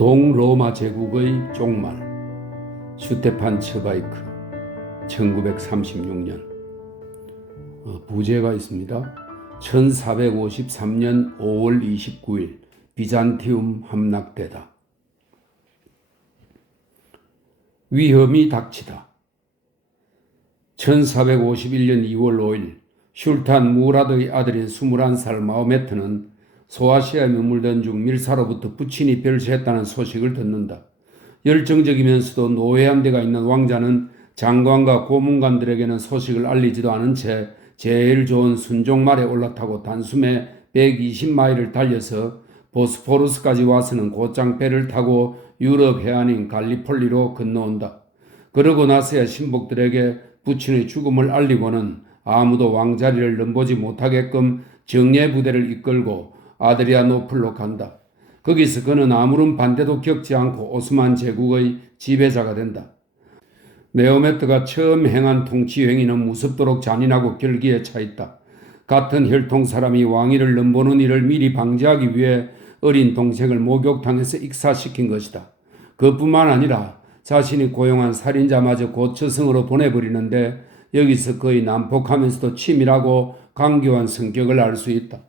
동로마 제국의 종말. 슈테판 츠바이크 1936년. 부제가 있습니다. 1453년 5월 29일 비잔티움 함락되다. 위험이 닥치다. 1451년 2월 5일 슐탄 무라드의 아들인 21살 마호메트는 소아시아에 머물던 중 밀사로부터 부친이 별세했다는 소식을 듣는다. 열정적이면서도 노예한 데가 있는 왕자는 장관과 고문관들에게는 소식을 알리지도 않은 채 제일 좋은 순종말에 올라타고 단숨에 120마일을 달려서 보스포루스까지 와서는 곧장 배를 타고 유럽 해안인 갈리폴리로 건너온다. 그러고 나서야 신복들에게 부친의 죽음을 알리고는 아무도 왕자리를 넘보지 못하게끔 정예부대를 이끌고 아드리아노플로 간다. 거기서 그는 아무런 반대도 겪지 않고 오스만 제국의 지배자가 된다. 메호메트가 처음 행한 통치 행위는 무섭도록 잔인하고 결기에 차있다. 같은 혈통 사람이 왕위를 넘보는 일을 미리 방지하기 위해 어린 동생을 목욕탕에서 익사시킨 것이다. 그뿐만 아니라 자신이 고용한 살인자마저 고처성으로 보내버리는데 여기서 그의 난폭하면서도 치밀하고 강교한 성격을 알 수 있다.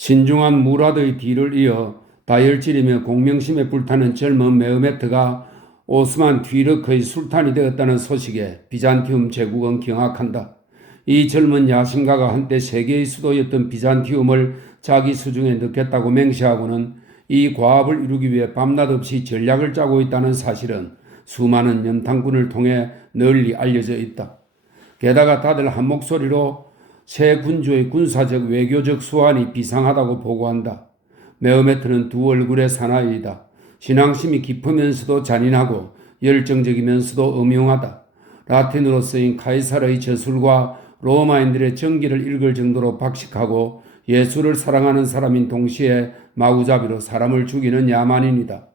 신중한 무라드의 뒤를 이어 다혈질이며 공명심에 불타는 젊은 메흐메트가 오스만 튀르크의 술탄이 되었다는 소식에 비잔티움 제국은 경악한다. 이 젊은 야심가가 한때 세계의 수도였던 비잔티움을 자기 수중에 넣겠다고 맹세하고는 이 과업을 이루기 위해 밤낮 없이 전략을 짜고 있다는 사실은 수많은 연탄군을 통해 널리 알려져 있다. 게다가 다들 한 목소리로 새 군주의 군사적 외교적 수완이 비상하다고 보고한다. 메흐메트는 두 얼굴의 사나이이다. 신앙심이 깊으면서도 잔인하고 열정적이면서도 음흉하다. 라틴어로 쓰인 카이사르의 저술과 로마인들의 정기를 읽을 정도로 박식하고 예술을 사랑하는 사람인 동시에 마구잡이로 사람을 죽이는 야만인이다.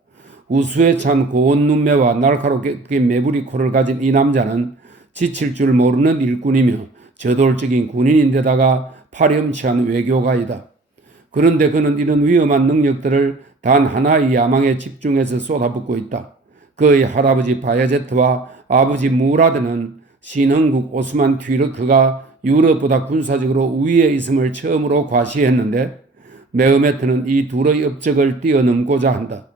우수에 찬 고운 눈매와 날카롭게 매부리 코를 가진 이 남자는 지칠 줄 모르는 일꾼이며 저돌적인 군인인데다가 파렴치한 외교가이다. 그런데 그는 이런 위험한 능력들을 단 하나의 야망에 집중해서 쏟아붓고 있다. 그의 할아버지 바야제트와 아버지 무라드는 신흥국 오스만 튀르크가 유럽보다 군사적으로 우위에 있음을 처음으로 과시했는데 메흐메트는 이 둘의 업적을 뛰어넘고자 한다.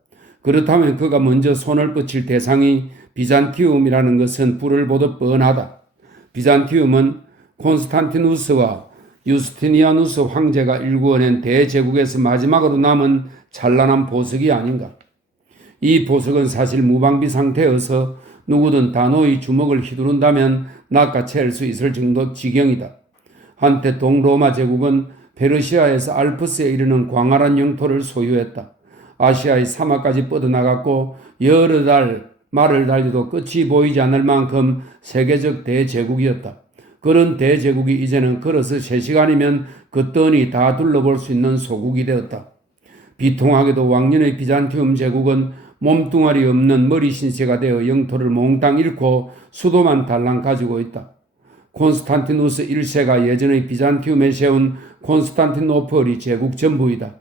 그렇다면 그가 먼저 손을 뻗칠 대상이 비잔티움이라는 것은 불을 보듯 뻔하다. 비잔티움은 콘스탄티누스와 유스티니아누스 황제가 일구어낸 대제국에서 마지막으로 남은 찬란한 보석이 아닌가. 이 보석은 사실 무방비 상태여서 누구든 단호히 주먹을 휘두른다면 낚아챌 수 있을 정도 지경이다. 한때 동로마 제국은 페르시아에서 알프스에 이르는 광활한 영토를 소유했다. 아시아의 사막까지 뻗어나갔고 여러 달 말을 달려도 끝이 보이지 않을 만큼 세계적 대제국이었다. 그런 대제국이 이제는 걸어서 3시간이면 그 떠니 다 둘러볼 수 있는 소국이 되었다. 비통하게도 왕년의 비잔티움 제국은 몸뚱아리 없는 머리 신세가 되어 영토를 몽땅 잃고 수도만 달랑 가지고 있다. 콘스탄티누스 1세가 예전의 비잔티움에 세운 콘스탄티노플이 제국 전부이다.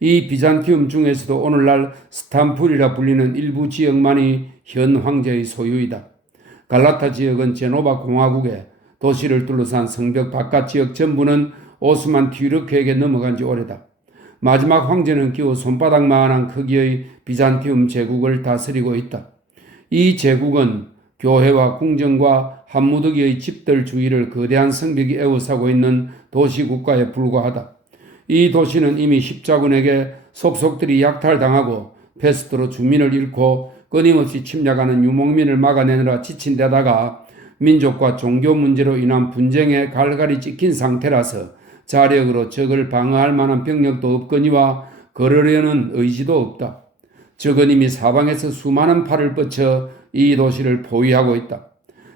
이 비잔티움 중에서도 오늘날 스탄불이라 불리는 일부 지역만이 현 황제의 소유이다. 갈라타 지역은 제노바 공화국에 도시를 둘러싼 성벽 바깥 지역 전부는 오스만 튀르크에게 넘어간 지 오래다. 마지막 황제는 겨우 손바닥만한 크기의 비잔티움 제국을 다스리고 있다. 이 제국은 교회와 궁정과 한무더기의 집들 주위를 거대한 성벽이 에워싸고 있는 도시국가에 불과하다. 이 도시는 이미 십자군에게 속속들이 약탈당하고 패스트로 주민을 잃고 끊임없이 침략하는 유목민을 막아내느라 지친 데다가 민족과 종교 문제로 인한 분쟁에 갈갈이 찍힌 상태라서 자력으로 적을 방어할 만한 병력도 없거니와 그러려는 의지도 없다. 적은 이미 사방에서 수많은 팔을 뻗쳐 이 도시를 포위하고 있다.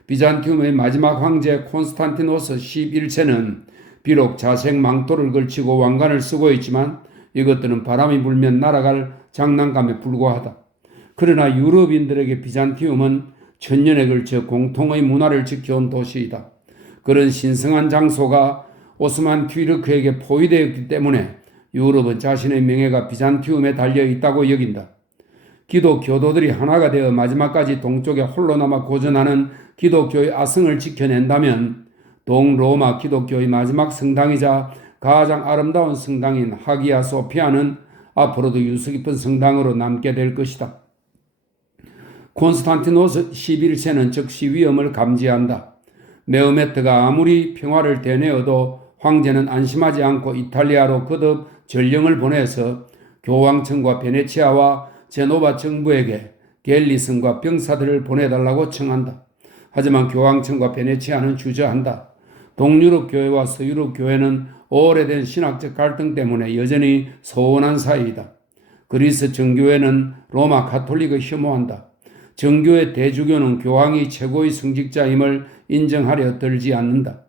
비잔티움의 마지막 황제 콘스탄티노스 11세는 비록 자색 망토를 걸치고 왕관을 쓰고 있지만 이것들은 바람이 불면 날아갈 장난감에 불과하다. 그러나 유럽인들에게 비잔티움은 천년에 걸쳐 공통의 문화를 지켜온 도시이다. 그런 신성한 장소가 오스만 튀르크에게 포위되었기 때문에 유럽은 자신의 명예가 비잔티움에 달려 있다고 여긴다. 기독 교도들이 하나가 되어 마지막까지 동쪽에 홀로 남아 고전하는 기독교의 아성을 지켜낸다면 동로마 기독교의 마지막 성당이자 가장 아름다운 성당인 하기야 소피아는 앞으로도 유서 깊은 성당으로 남게 될 것이다. 콘스탄티노스 11세는 즉시 위험을 감지한다. 메오메트가 아무리 평화를 되뇌어도 황제는 안심하지 않고 이탈리아로 거듭 전령을 보내서 교황청과 베네치아와 제노바 정부에게 겔리슨과 병사들을 보내달라고 청한다. 하지만 교황청과 베네치아는 주저한다. 동유럽 교회와 서유럽 교회는 오래된 신학적 갈등 때문에 여전히 소원한 사이이다. 그리스 정교회는 로마 가톨릭을 혐오한다. 정교회 대주교는 교황이 최고의 성직자임을 인정하려 들지 않는다.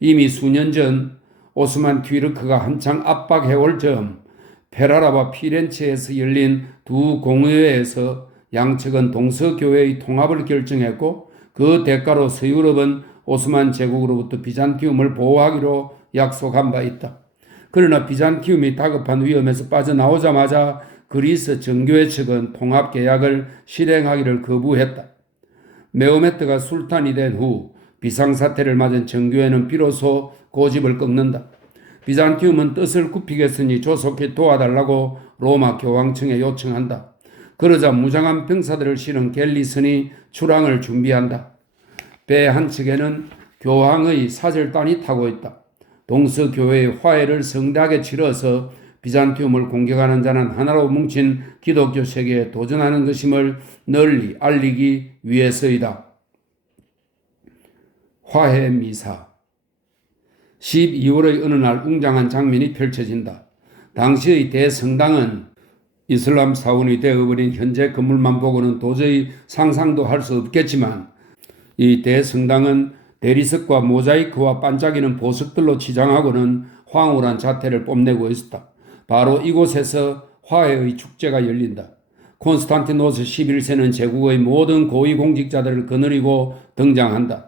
이미 수년 전 오스만 튀르크가 한창 압박해올 즈음 페라라와 피렌체에서 열린 두 공의회에서 양측은 동서교회의 통합을 결정했고 그 대가로 서유럽은 오스만 제국으로부터 비잔티움을 보호하기로 약속한 바 있다. 그러나 비잔티움이 다급한 위험에서 빠져나오자마자 그리스 정교회 측은 통합계약을 실행하기를 거부했다. 메오메트가 술탄이 된 후 비상사태를 맞은 정교회는 비로소 고집을 꺾는다. 비잔티움은 뜻을 굽히겠으니 조속히 도와달라고 로마 교황청에 요청한다. 그러자 무장한 병사들을 실은 겔리슨이 출항을 준비한다. 배 한 척에는 교황의 사절단이 타고 있다. 동서교회의 화해를 성대하게 치러서 비잔티움을 공격하는 자는 하나로 뭉친 기독교 세계에 도전하는 것임을 널리 알리기 위해서이다. 화해 미사 12월의 어느 날 웅장한 장면이 펼쳐진다. 당시의 대성당은 이슬람 사원이 되어버린 현재 건물만 보고는 도저히 상상도 할 수 없겠지만 이 대성당은 대리석과 모자이크와 반짝이는 보석들로 치장하고는 황홀한 자태를 뽐내고 있었다. 바로 이곳에서 화해의 축제가 열린다. 콘스탄티노스 11세는 제국의 모든 고위공직자들을 거느리고 등장한다.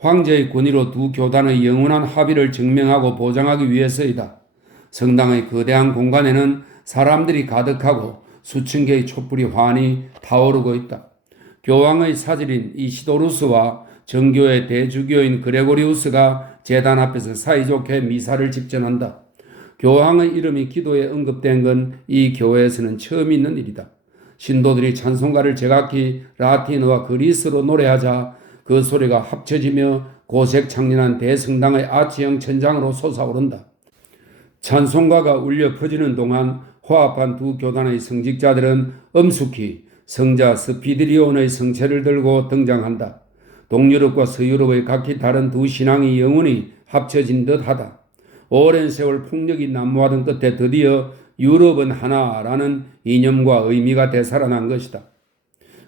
황제의 권위로 두 교단의 영원한 합의를 증명하고 보장하기 위해서이다. 성당의 거대한 공간에는 사람들이 가득하고 수천 개의 촛불이 환히 타오르고 있다. 교황의 사절인 이시도루스와 정교의 대주교인 그레고리우스가 제단 앞에서 사이좋게 미사를 집전한다. 교황의 이름이 기도에 언급된 건 이 교회에서는 처음 있는 일이다. 신도들이 찬송가를 제각기 라틴어와 그리스로 노래하자 그 소리가 합쳐지며 고색창렬한 대성당의 아치형 천장으로 솟아오른다. 찬송가가 울려 퍼지는 동안 화합한 두 교단의 성직자들은 엄숙히 성자 스피드리온의 성체를 들고 등장한다. 동유럽과 서유럽의 각기 다른 두 신앙이 영원히 합쳐진 듯하다. 오랜 세월 폭력이 난무하던 끝에 드디어 유럽은 하나라는 이념과 의미가 되살아난 것이다.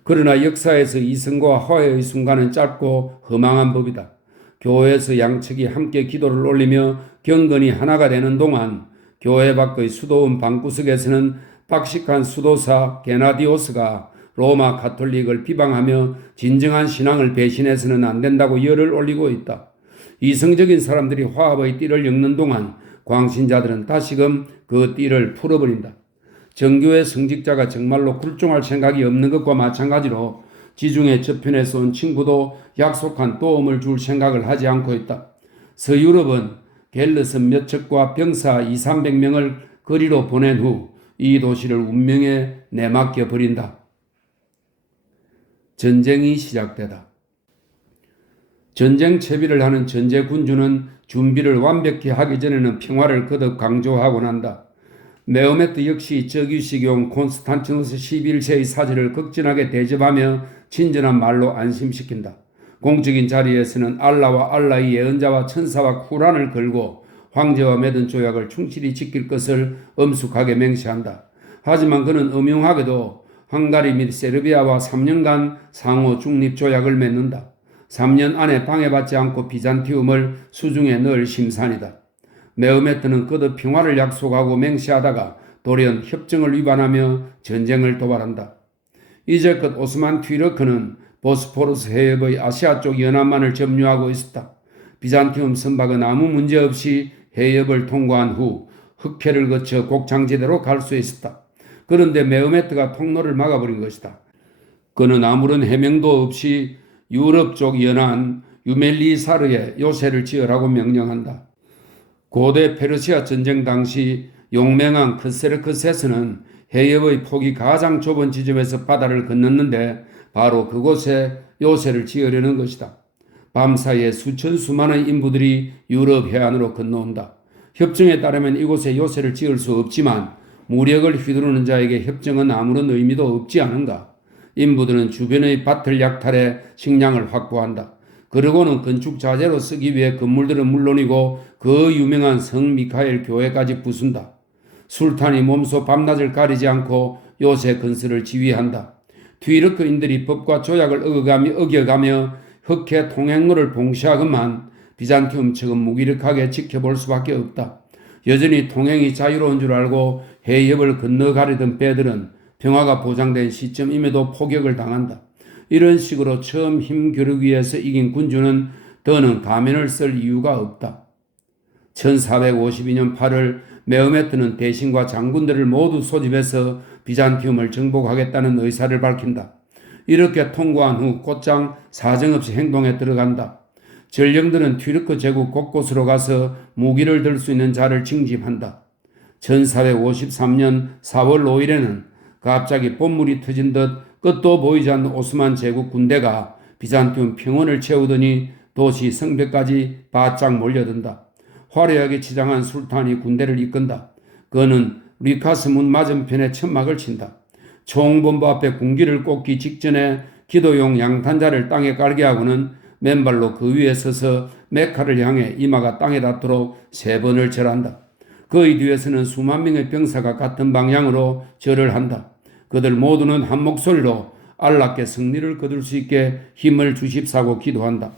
그러나 역사에서 이성과 화해의 순간은 짧고 허망한 법이다. 교회에서 양측이 함께 기도를 올리며 경건이 하나가 되는 동안 교회 밖의 수도원 방구석에서는 박식한 수도사 게나디오스가 로마 가톨릭을 비방하며 진정한 신앙을 배신해서는 안 된다고 열을 올리고 있다. 이성적인 사람들이 화합의 띠를 엮는 동안 광신자들은 다시금 그 띠를 풀어버린다. 정교회 성직자가 정말로 굴종할 생각이 없는 것과 마찬가지로 지중해 저편에서 온 친구도 약속한 도움을 줄 생각을 하지 않고 있다. 서유럽은 갤르슨 몇 척과 병사 200~300명을 거리로 보낸 후 이 도시를 운명에 내맡겨 버린다. 전쟁이 시작되다. 전쟁 채비를 하는 전제 군주는 준비를 완벽히 하기 전에는 평화를 거듭 강조하곤 한다. 메오메트 역시 저규시경 콘스탄티누스 11세의 사절을 극진하게 대접하며 친절한 말로 안심시킨다. 공적인 자리에서는 알라와 알라의 예언자와 천사와 쿠란을 걸고 황제와 맺은 조약을 충실히 지킬 것을 엄숙하게 맹세한다. 하지만 그는 엄용하게도 헝가리 및 세르비아와 3년간 상호 중립 조약을 맺는다. 3년 안에 방해받지 않고 비잔티움을 수중에 넣을 심산이다. 메오메트는 거듭 평화를 약속하고 맹세하다가 돌연 협정을 위반하며 전쟁을 도발한다. 이제껏 오스만 튀르크는 보스포루스 해협의 아시아 쪽 연안만을 점유하고 있었다. 비잔티움 선박은 아무 문제 없이 해협을 통과한 후 흑해를 거쳐 곡창지대로 갈 수 있었다. 그런데 메흐메트가 통로를 막아버린 것이다. 그는 아무런 해명도 없이 유럽 쪽 연안 유멜리사르에 요새를 지으라고 명령한다. 고대 페르시아 전쟁 당시 용맹한 크세르크세스는 해협의 폭이 가장 좁은 지점에서 바다를 건넜는데 바로 그곳에 요새를 지으려는 것이다. 밤사이에 수많은 인부들이 유럽 해안으로 건너온다. 협정에 따르면 이곳에 요새를 지을 수 없지만 무력을 휘두르는 자에게 협정은 아무런 의미도 없지 않은가. 인부들은 주변의 밭을 약탈해 식량을 확보한다. 그러고는 건축 자재로 쓰기 위해 건물들은 물론이고 그 유명한 성 미카엘 교회까지 부순다. 술탄이 몸소 밤낮을 가리지 않고 요새 건설을 지휘한다. 튀르크인들이 법과 조약을 어겨가며 흑해 통행로를 봉쇄하건만 비잔티움 측은 무기력하게 지켜볼 수밖에 없다. 여전히 통행이 자유로운 줄 알고 해협을 건너가려던 배들은 평화가 보장된 시점임에도 포격을 당한다. 이런 식으로 처음 힘겨루기에서 이긴 군주는 더는 가면을 쓸 이유가 없다. 1452년 8월 메흐메트는 대신과 장군들을 모두 소집해서 비잔티움을 정복하겠다는 의사를 밝힌다. 이렇게 통과한 후 곧장 사정없이 행동에 들어간다. 전령들은 튀르크 제국 곳곳으로 가서 무기를 들 수 있는 자를 징집한다. 1453년 4월 5일에는 갑자기 본물이 터진 듯 끝도 보이지 않는 오스만 제국 군대가 비잔티움 평원을 채우더니 도시 성벽까지 바짝 몰려든다. 화려하게 치장한 술탄이 군대를 이끈다. 그는 리카스 문 맞은편에 천막을 친다. 총본부 앞에 군기를 꽂기 직전에 기도용 양탄자를 땅에 깔게 하고는 맨발로 그 위에 서서 메카를 향해 이마가 땅에 닿도록 3번을 절한다. 그의 뒤에서는 수만 명의 병사가 같은 방향으로 절을 한다. 그들 모두는 한 목소리로 알라께 승리를 거둘 수 있게 힘을 주십사고 기도한다.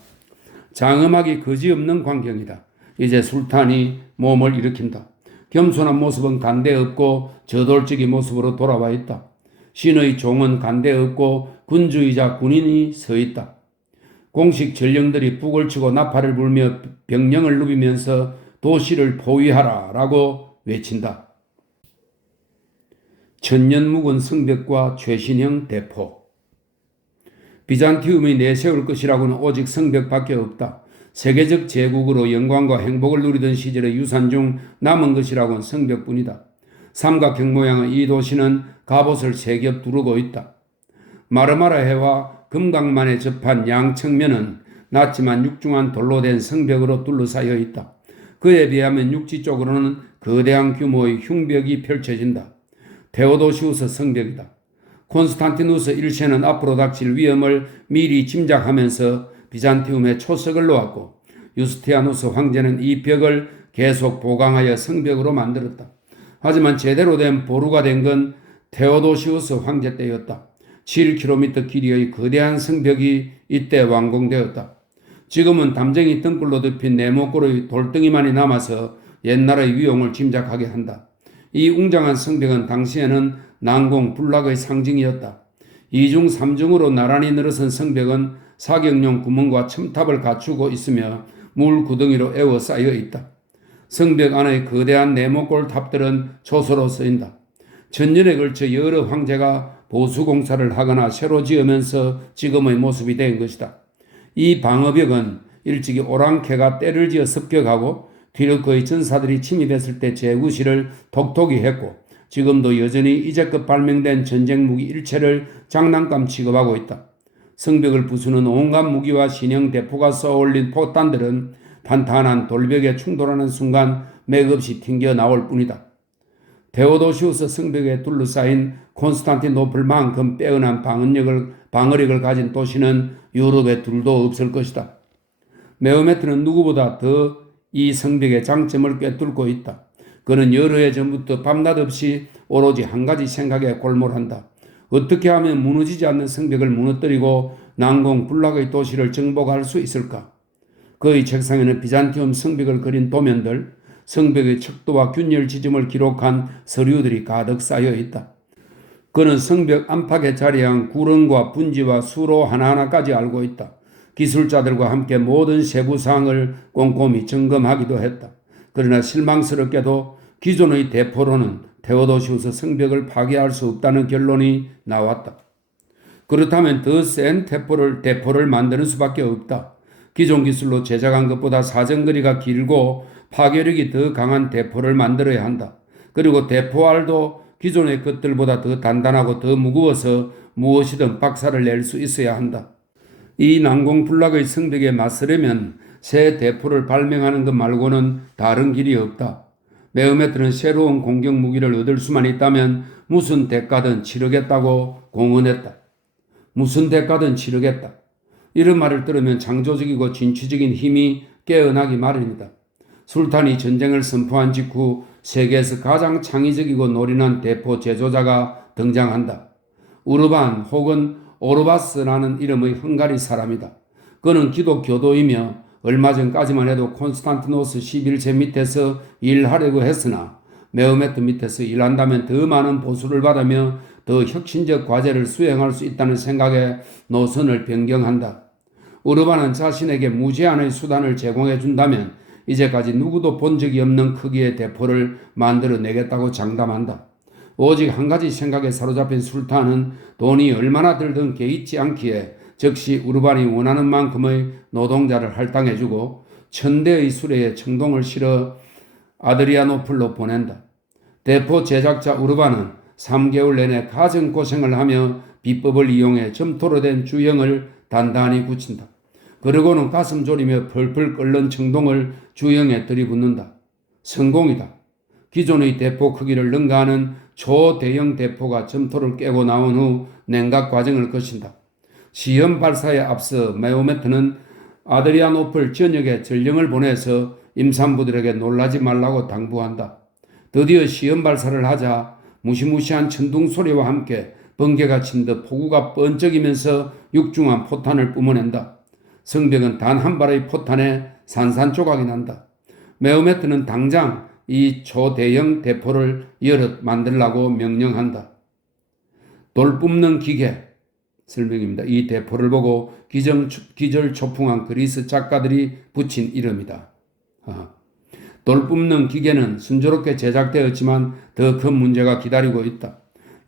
장엄하기 그지없는 광경이다. 이제 술탄이 몸을 일으킨다. 겸손한 모습은 간대 없고 저돌적인 모습으로 돌아와 있다. 신의 종은 간대 없고 군주이자 군인이 서 있다. 공식 전령들이 북을 치고 나팔을 불며 병령을 누비면서 도시를 포위하라 라고 외친다. 천년 묵은 성벽과 최신형 대포. 비잔티움이 내세울 것이라고는 오직 성벽밖에 없다. 세계적 제국으로 영광과 행복을 누리던 시절의 유산 중 남은 것이라고는 성벽뿐이다. 삼각형 모양의 이 도시는 갑옷을 3겹 두르고 있다. 마르마라 해와 금강만에 접한 양측면은 낮지만 육중한 돌로 된 성벽으로 둘러싸여 있다. 그에 비하면 육지 쪽으로는 거대한 규모의 흉벽이 펼쳐진다. 테오도시우스 성벽이다. 콘스탄티누스 1세는 앞으로 닥칠 위험을 미리 짐작하면서 비잔티움에 초석을 놓았고 유스티아누스 황제는 이 벽을 계속 보강하여 성벽으로 만들었다. 하지만 제대로 된 보루가 된 건 테오도시우스 황제 때였다. 7km 길이의 거대한 성벽이 이때 완공되었다. 지금은 담쟁이 등불로 덮인 네모꼴의 돌덩이만이 남아서 옛날의 위용을 짐작하게 한다. 이 웅장한 성벽은 당시에는 난공 불락의 상징이었다. 2중 3중으로 나란히 늘어선 성벽은 사격용 구멍과 첨탑을 갖추고 있으며 물 구덩이로 에워싸여 있다. 성벽 안의 거대한 네모꼴 탑들은 초소로 쓰인다. 천년에 걸쳐 여러 황제가 보수공사를 하거나 새로 지으면서 지금의 모습이 된 것이다. 이 방어벽은 일찍이 오랑캐가 때를 지어 습격하고 튀르크의 전사들이 침입했을 때 제구시를 톡톡히 했고 지금도 여전히 이제껏 발명된 전쟁 무기 일체를 장난감 취급하고 있다. 성벽을 부수는 온갖 무기와 신형 대포가 쏘아올린 포탄들은 탄탄한 돌벽에 충돌하는 순간 맥없이 튕겨 나올 뿐이다. 테오도시우스 성벽에 둘러싸인 콘스탄티노플만큼 빼어난 방어력을 가진 도시는 유럽에 둘도 없을 것이다. 메흐메트는 누구보다 더 이 성벽의 장점을 꿰뚫고 있다. 그는 여러 해 전부터 밤낮 없이 오로지 한 가지 생각에 골몰한다. 어떻게 하면 무너지지 않는 성벽을 무너뜨리고 난공불락의 도시를 정복할 수 있을까? 그의 책상에는 비잔티움 성벽을 그린 도면들, 성벽의 척도와 균열 지점을 기록한 서류들이 가득 쌓여 있다. 그는 성벽 안팎에 자리한 구렁과 분지와 수로 하나하나까지 알고 있다. 기술자들과 함께 모든 세부사항을 꼼꼼히 점검하기도 했다. 그러나 실망스럽게도 기존의 대포로는 테오도시우스 성벽을 파괴할 수 없다는 결론이 나왔다. 그렇다면 더 센 대포를 만드는 수밖에 없다. 기존 기술로 제작한 것보다 사정거리가 길고 파괴력이 더 강한 대포를 만들어야 한다. 그리고 대포알도 기존의 것들보다 더 단단하고 더 무거워서 무엇이든 박살을 낼 수 있어야 한다. 이 난공불락의 성벽에 맞서려면 새 대포를 발명하는 것 말고는 다른 길이 없다. 메어메트는 새로운 공격 무기를 얻을 수만 있다면 무슨 대가든 치르겠다고 공언했다. 무슨 대가든 치르겠다. 이런 말을 들으면 창조적이고 진취적인 힘이 깨어나기 마련이다. 술탄이 전쟁을 선포한 직후 세계에서 가장 창의적이고 노련한 대포 제조자가 등장한다. 우르반 혹은 오르바스라는 이름의 헝가리 사람이다. 그는 기독교도이며 얼마 전까지만 해도 콘스탄티노스 11세 밑에서 일하려고 했으나 메어메트 밑에서 일한다면 더 많은 보수를 받으며 더 혁신적 과제를 수행할 수 있다는 생각에 노선을 변경한다. 우르반은 자신에게 무제한의 수단을 제공해 준다면 이제까지 누구도 본 적이 없는 크기의 대포를 만들어내겠다고 장담한다. 오직 한 가지 생각에 사로잡힌 술탄은 돈이 얼마나 들든 개의치 않기에 즉시 우르반이 원하는 만큼의 노동자를 할당해주고 1000대의 수레에 청동을 실어 아드리아노플로 보낸다. 대포 제작자 우르반은 3개월 내내 가정고생을 하며 비법을 이용해 점토로 된 주형을 단단히 굳힌다. 그러고는 가슴 졸이며 펄펄 끓는 청동을 주형에 들이붓는다. 성공이다. 기존의 대포 크기를 능가하는 초대형 대포가 점토를 깨고 나온 후 냉각 과정을 거친다. 시험 발사에 앞서 메오메트는 아드리아노플 전역에 전령을 보내서 임산부들에게 놀라지 말라고 당부한다. 드디어 시험 발사를 하자 무시무시한 천둥 소리와 함께 번개가 친 듯 폭우가 번쩍이면서 육중한 포탄을 뿜어낸다. 성벽은 단 한 발의 포탄에 산산조각이 난다. 메오메트는 당장 이 초대형 대포를 여럿 만들라고 명령한다. 돌 뿜는 기계 설명입니다. 이 대포를 보고 기절초풍한 그리스 작가들이 붙인 이름이다. 돌 뿜는 기계는 순조롭게 제작되었지만 더 큰 문제가 기다리고 있다.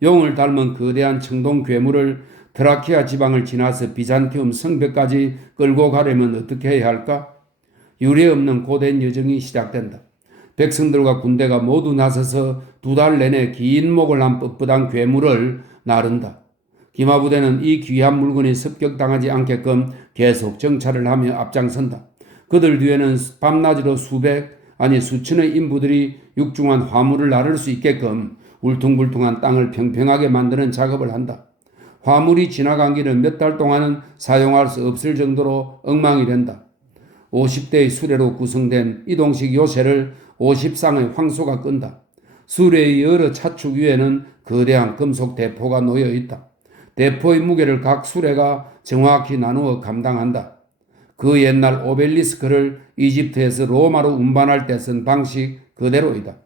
용을 닮은 거대한 청동 괴물을 트라키아 지방을 지나서 비잔티움 성벽까지 끌고 가려면 어떻게 해야 할까? 유례없는 고된 여정이 시작된다. 백성들과 군대가 모두 나서서 2달 내내 긴 목을 한 뻣뻣한 괴물을 나른다. 기마부대는 이 귀한 물건이 습격당하지 않게끔 계속 정찰을 하며 앞장선다. 그들 뒤에는 밤낮으로 수천의 인부들이 육중한 화물을 나를 수 있게끔 울퉁불퉁한 땅을 평평하게 만드는 작업을 한다. 화물이 지나간 길은 몇 달 동안은 사용할 수 없을 정도로 엉망이 된다. 50대의 수레로 구성된 이동식 요새를 50쌍의 황소가 끈다. 수레의 여러 차축 위에는 거대한 금속 대포가 놓여 있다. 대포의 무게를 각 수레가 정확히 나누어 감당한다. 그 옛날 오벨리스크를 이집트에서 로마로 운반할 때 쓴 방식 그대로이다.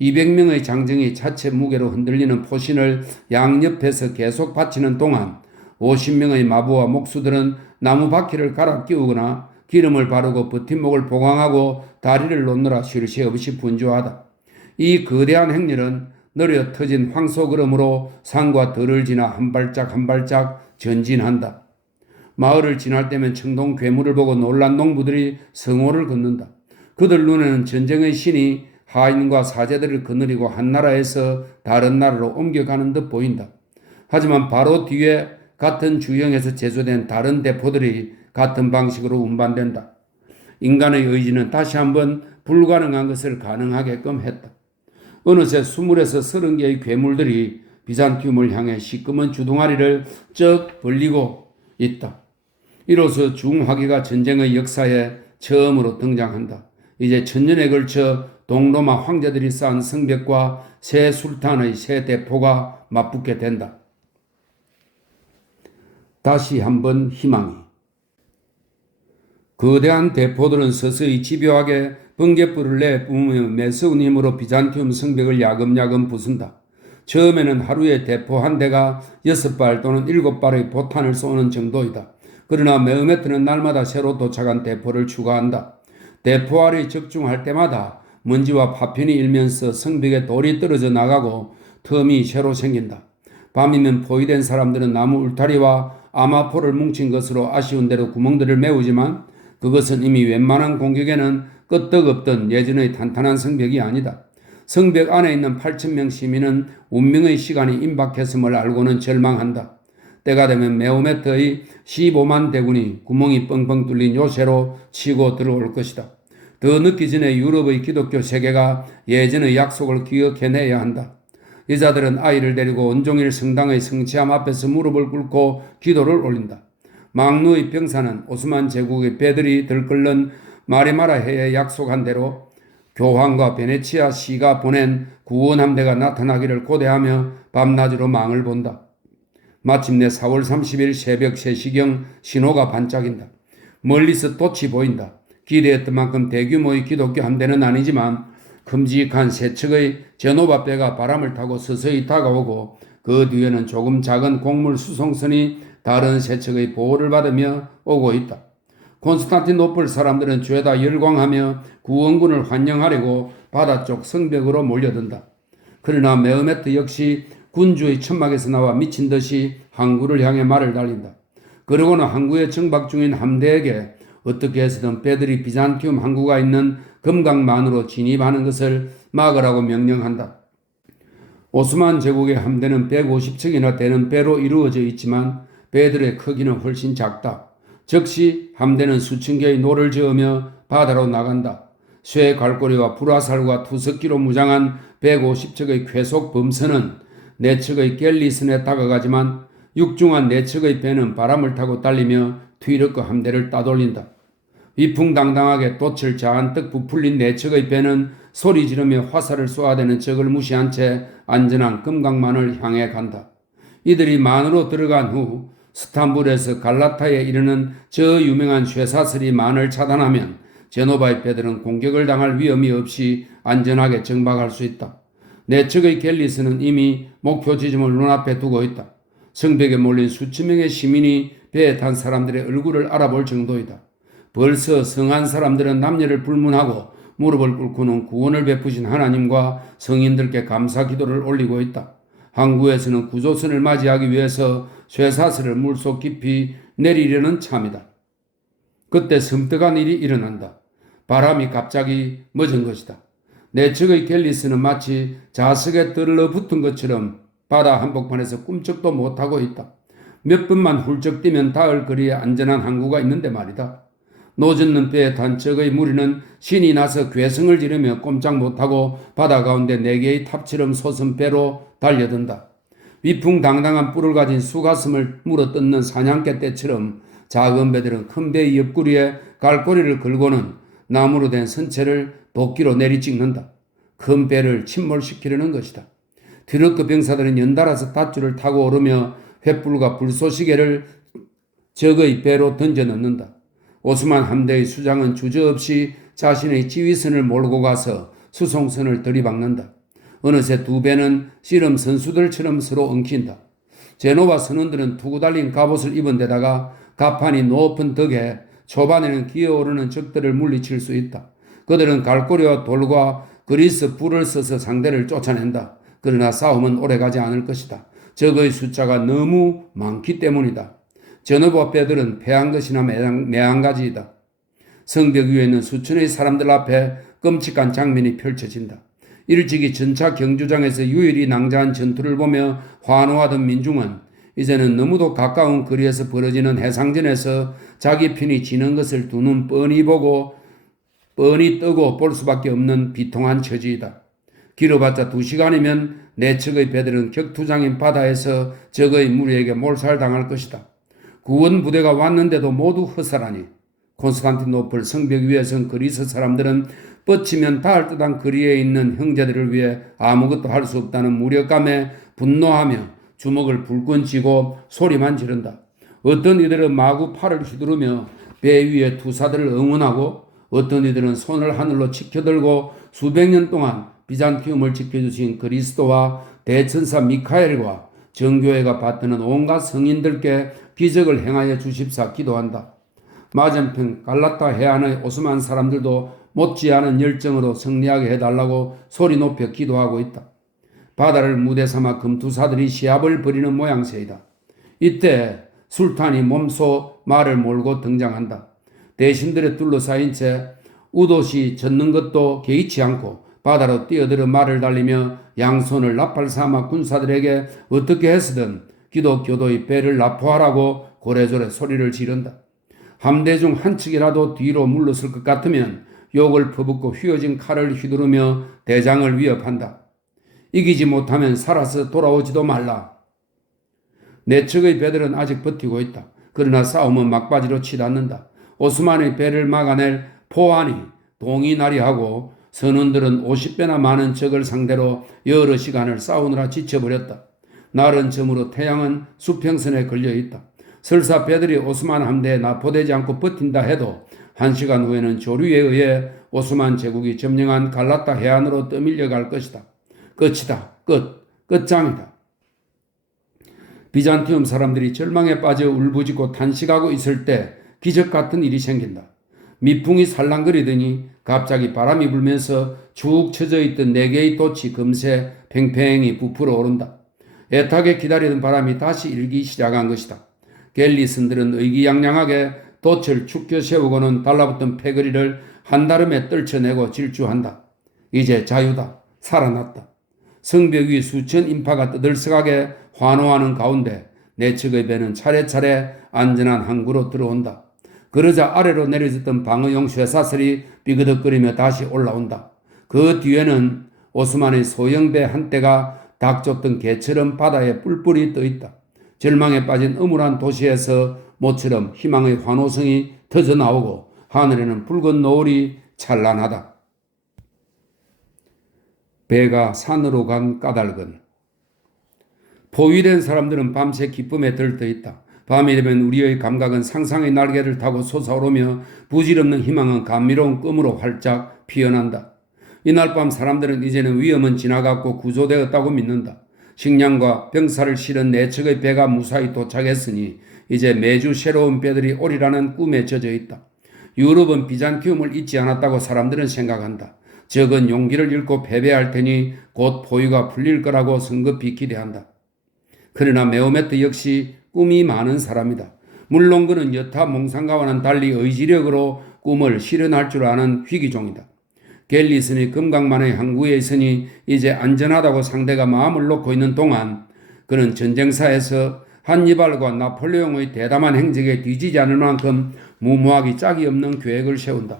200명의 장정이 차체 무게로 흔들리는 포신을 양옆에서 계속 받치는 동안 50명의 마부와 목수들은 나무 바퀴를 갈아 끼우거나 기름을 바르고 버팀목을 보강하고 다리를 놓느라 쉴 새 없이 분주하다. 이 거대한 행렬은 느려 터진 황소걸음으로 산과 들을 지나 한 발짝 한 발짝 전진한다. 마을을 지날 때면 청동 괴물을 보고 놀란 농부들이 성호를 걷는다. 그들 눈에는 전쟁의 신이 하인과 사제들을 거느리고 한 나라에서 다른 나라로 옮겨가는 듯 보인다. 하지만 바로 뒤에 같은 주형에서 제조된 다른 대포들이 같은 방식으로 운반된다. 인간의 의지는 다시 한번 불가능한 것을 가능하게끔 했다. 어느새 20에서 30개의 괴물들이 비잔티움을 향해 시꺼먼 주둥아리를 쩍 벌리고 있다. 이로써 중화기가 전쟁의 역사에 처음으로 등장한다. 이제 1000년에 걸쳐 동로마 황제들이 쌓은 성벽과 새 술탄의 새 대포가 맞붙게 된다. 다시 한번 희망이. 거대한 대포들은 서서히 집요하게 번갯불을 내뿜으며 매서운 힘으로 비잔티움 성벽을 야금야금 부순다. 처음에는 하루에 대포 한 대가 6발 또는 7발의 포탄을 쏘는 정도이다. 그러나 메어메트는 날마다 새로 도착한 대포를 추가한다. 대포알이 적중할 때마다 먼지와 파편이 일면서 성벽에 돌이 떨어져 나가고 틈이 새로 생긴다. 밤이면 포위된 사람들은 나무 울타리와 아마포를 뭉친 것으로 아쉬운 대로 구멍들을 메우지만 그것은 이미 웬만한 공격에는 끄떡없던 예전의 탄탄한 성벽이 아니다. 성벽 안에 있는 8,000명 시민은 운명의 시간이 임박했음을 알고는 절망한다. 때가 되면 메오메트의 15만 대군이 구멍이 뻥뻥 뚫린 요새로 치고 들어올 것이다. 더 늦기 전에 유럽의 기독교 세계가 예전의 약속을 기억해내야 한다. 여자들은 아이를 데리고 온종일 성당의 성치함 앞에서 무릎을 꿇고 기도를 올린다. 망루의 병사는 오스만 제국의 배들이 들끓는 마리마라 해에 약속한 대로 교황과 베네치아 시가 보낸 구원 함대가 나타나기를 고대하며 밤낮으로 망을 본다. 마침내 4월 30일 새벽 3시경 신호가 반짝인다. 멀리서 돛이 보인다. 기대했던 만큼 대규모의 기독교 함대는 아니지만 큼직한 세 척의 제노바 배가 바람을 타고 서서히 다가오고 그 뒤에는 조금 작은 곡물 수송선이 다른 세 척의 보호를 받으며 오고 있다. 콘스탄티노플 사람들은 죄다 열광하며 구원군을 환영하려고 바다 쪽 성벽으로 몰려든다. 그러나 메흐메트 역시 군주의 천막에서 나와 미친 듯이 항구를 향해 말을 달린다. 그러고는 항구에 정박 중인 함대에게 어떻게 해서든 배들이 비잔티움 항구가 있는 금강만으로 진입하는 것을 막으라고 명령한다. 오스만 제국의 함대는 150척이나 되는 배로 이루어져 있지만 배들의 크기는 훨씬 작다. 즉시 함대는 수천 개의 노를 저으며 바다로 나간다. 쇠 갈고리와 불화살과 투석기로 무장한 150척의 쾌속 범선은 4척의 갤리선에 다가가지만 육중한 4척의 배는 바람을 타고 달리며 뒤늦게 함대를 따돌린다. 위풍당당하게 돛을 잔뜩 부풀린 4척의 배는 소리 지르며 화살을 쏘아대는 적을 무시한 채 안전한 금강만을 향해 간다. 이들이 만으로 들어간 후 스탄불에서 갈라타에 이르는 저 유명한 쇠사슬이 만을 차단하면 제노바의 배들은 공격을 당할 위험이 없이 안전하게 정박할 수 있다. 4척의 갤리스는 이미 목표 지점을 눈앞에 두고 있다. 성벽에 몰린 수천 명의 시민이 배에 탄 사람들의 얼굴을 알아볼 정도이다. 벌써 성한 사람들은 남녀를 불문하고 무릎을 꿇고는 구원을 베푸신 하나님과 성인들께 감사 기도를 올리고 있다. 항구에서는 구조선을 맞이하기 위해서 쇠사슬을 물속 깊이 내리려는 참이다. 그때 섬뜩한 일이 일어난다. 바람이 갑자기 멎은 것이다. 4척의 갤리스는 마치 자석에 들러붙은 것처럼 바다 한복판에서 꿈쩍도 못하고 있다. 몇 분만 훌쩍 뛰면 닿을 거리에 안전한 항구가 있는데 말이다. 노젓는 배에 탄 적의 무리는 신이 나서 괴성을 지르며 꼼짝 못하고 바다 가운데 4개의 탑처럼 솟은 배로 달려든다. 위풍당당한 뿔을 가진 수가슴을 물어뜯는 사냥개 떼처럼 작은 배들은 큰 배의 옆구리에 갈고리를 걸고는 나무로 된 선체를 도끼로 내리찍는다. 큰 배를 침몰시키려는 것이다. 뒤늦게 병사들은 연달아서 닷줄을 타고 오르며 횃불과 불쏘시개를 적의 배로 던져 넣는다. 오스만 함대의 수장은 주저없이 자신의 지휘선을 몰고 가서 수송선을 들이박는다. 어느새 두 배는 씨름 선수들처럼 서로 엉킨다. 제노바 선원들은 투구 달린 갑옷을 입은 데다가 가판이 높은 덕에 초반에는 기어오르는 적들을 물리칠 수 있다. 그들은 갈고리와 돌과 그리스 불을 써서 상대를 쫓아낸다. 그러나 싸움은 오래가지 않을 것이다. 적의 숫자가 너무 많기 때문이다. 제노바 배들은 패한 것이나 매한가지이다. 성벽 위에 있는 수천의 사람들 앞에 끔찍한 장면이 펼쳐진다. 일찍이 전차 경주장에서 유일히 낭자한 전투를 보며 환호하던 민중은 이제는 너무도 가까운 거리에서 벌어지는 해상전에서 자기 편이 지는 것을 두 눈 뻔히 뜨고 볼 수밖에 없는 비통한 처지이다. 길어봤자 2시간이면 4척의 배들은 격투장인 바다에서 적의 무리에게 몰살당할 것이다. 구원 부대가 왔는데도 모두 헛살하니 콘스탄티노플 성벽 위에 선 그리스 사람들은 뻗치면 닿을 듯한 거리에 있는 형제들을 위해 아무것도 할 수 없다는 무력감에 분노하며 주먹을 불끈 쥐고 소리만 지른다. 어떤 이들은 마구 팔을 휘두르며 배 위에 투사들을 응원하고 어떤 이들은 손을 하늘로 치켜들고 수백 년 동안 비잔티움을 지켜주신 그리스도와 대천사 미카엘과 정교회가 받드는 온갖 성인들께 기적을 행하여 주십사 기도한다. 맞은편 갈라타 해안의 오스만 사람들도 못지않은 열정으로 승리하게 해달라고 소리 높여 기도하고 있다. 바다를 무대 삼아 금투사들이 시합을 벌이는 모양새이다. 이때 술탄이 몸소 말을 몰고 등장한다. 대신들에 둘러싸인 채 우도시 젓는 것도 개의치 않고 바다로 뛰어들어 말을 달리며 양손을 나팔 삼아 군사들에게 어떻게 해서든 기독교도의 배를 납포하라고 고래조래 소리를 지른다. 함대 중 한 척이라도 뒤로 물러설 것 같으면 욕을 퍼붓고 휘어진 칼을 휘두르며 대장을 위협한다. 이기지 못하면 살아서 돌아오지도 말라. 네 척의 배들은 아직 버티고 있다. 그러나 싸움은 막바지로 치닫는다. 오스만의 배를 막아낼 포안이 동이나리하고 선원들은 50배나 많은 적을 상대로 여러 시간을 싸우느라 지쳐버렸다. 날은 저물어 태양은 수평선에 걸려있다. 설사 배들이 오스만 함대에 납포되지 않고 버틴다 해도 1시간 후에는 조류에 의해 오스만 제국이 점령한 갈라타 해안으로 떠밀려 갈 것이다. 끝이다. 끝장이다. 비잔티움 사람들이 절망에 빠져 울부짖고 탄식하고 있을 때 기적 같은 일이 생긴다. 미풍이 살랑거리더니 갑자기 바람이 불면서 쭉 쳐져 있던 4개의 돛이 금세 팽팽히 부풀어 오른다. 애타게 기다리던 바람이 다시 일기 시작한 것이다. 갤리슨들은 의기양양하게 돛을 축겨 세우고는 달라붙던 패거리를 한다름에 떨쳐내고 질주한다. 이제 자유다. 살아났다. 성벽 위 수천 인파가 떠들썩하게 환호하는 가운데 네 척의 배는 차례차례 안전한 항구로 들어온다. 그러자 아래로 내려졌던 방어용 쇠사슬이 삐그덕거리며 다시 올라온다. 그 뒤에는 오스만의 소형배 한대가 닥쳤던 개처럼 바다에 뿔뿔이 떠있다. 절망에 빠진 어물한 도시에서 모처럼 희망의 환호성이 터져나오고 하늘에는 붉은 노을이 찬란하다. 배가 산으로 간 까닭은 포위된 사람들은 밤새 기쁨에 들떠있다. 밤이 되면 우리의 감각은 상상의 날개를 타고 솟아오르며 부질없는 희망은 감미로운 꿈으로 활짝 피어난다. 이날 밤 사람들은 이제는 위험은 지나갔고 구조되었다고 믿는다. 식량과 병사를 실은 4척의 배가 무사히 도착했으니 이제 매주 새로운 배들이 오리라는 꿈에 젖어 있다. 유럽은 비잔티움을 잊지 않았다고 사람들은 생각한다. 적은 용기를 잃고 패배할 테니 곧 포위가 풀릴 거라고 성급히 기대한다. 그러나 메오메트 역시 꿈이 많은 사람이다. 물론 그는 여타 몽상가와는 달리 의지력으로 꿈을 실현할 줄 아는 희귀종이다. 갤리슨이 금강만의 항구에 있으니 이제 안전하다고 상대가 마음을 놓고 있는 동안 그는 전쟁사에서 한니발과 나폴레옹의 대담한 행적에 뒤지지 않을 만큼 무모하기 짝이 없는 계획을 세운다.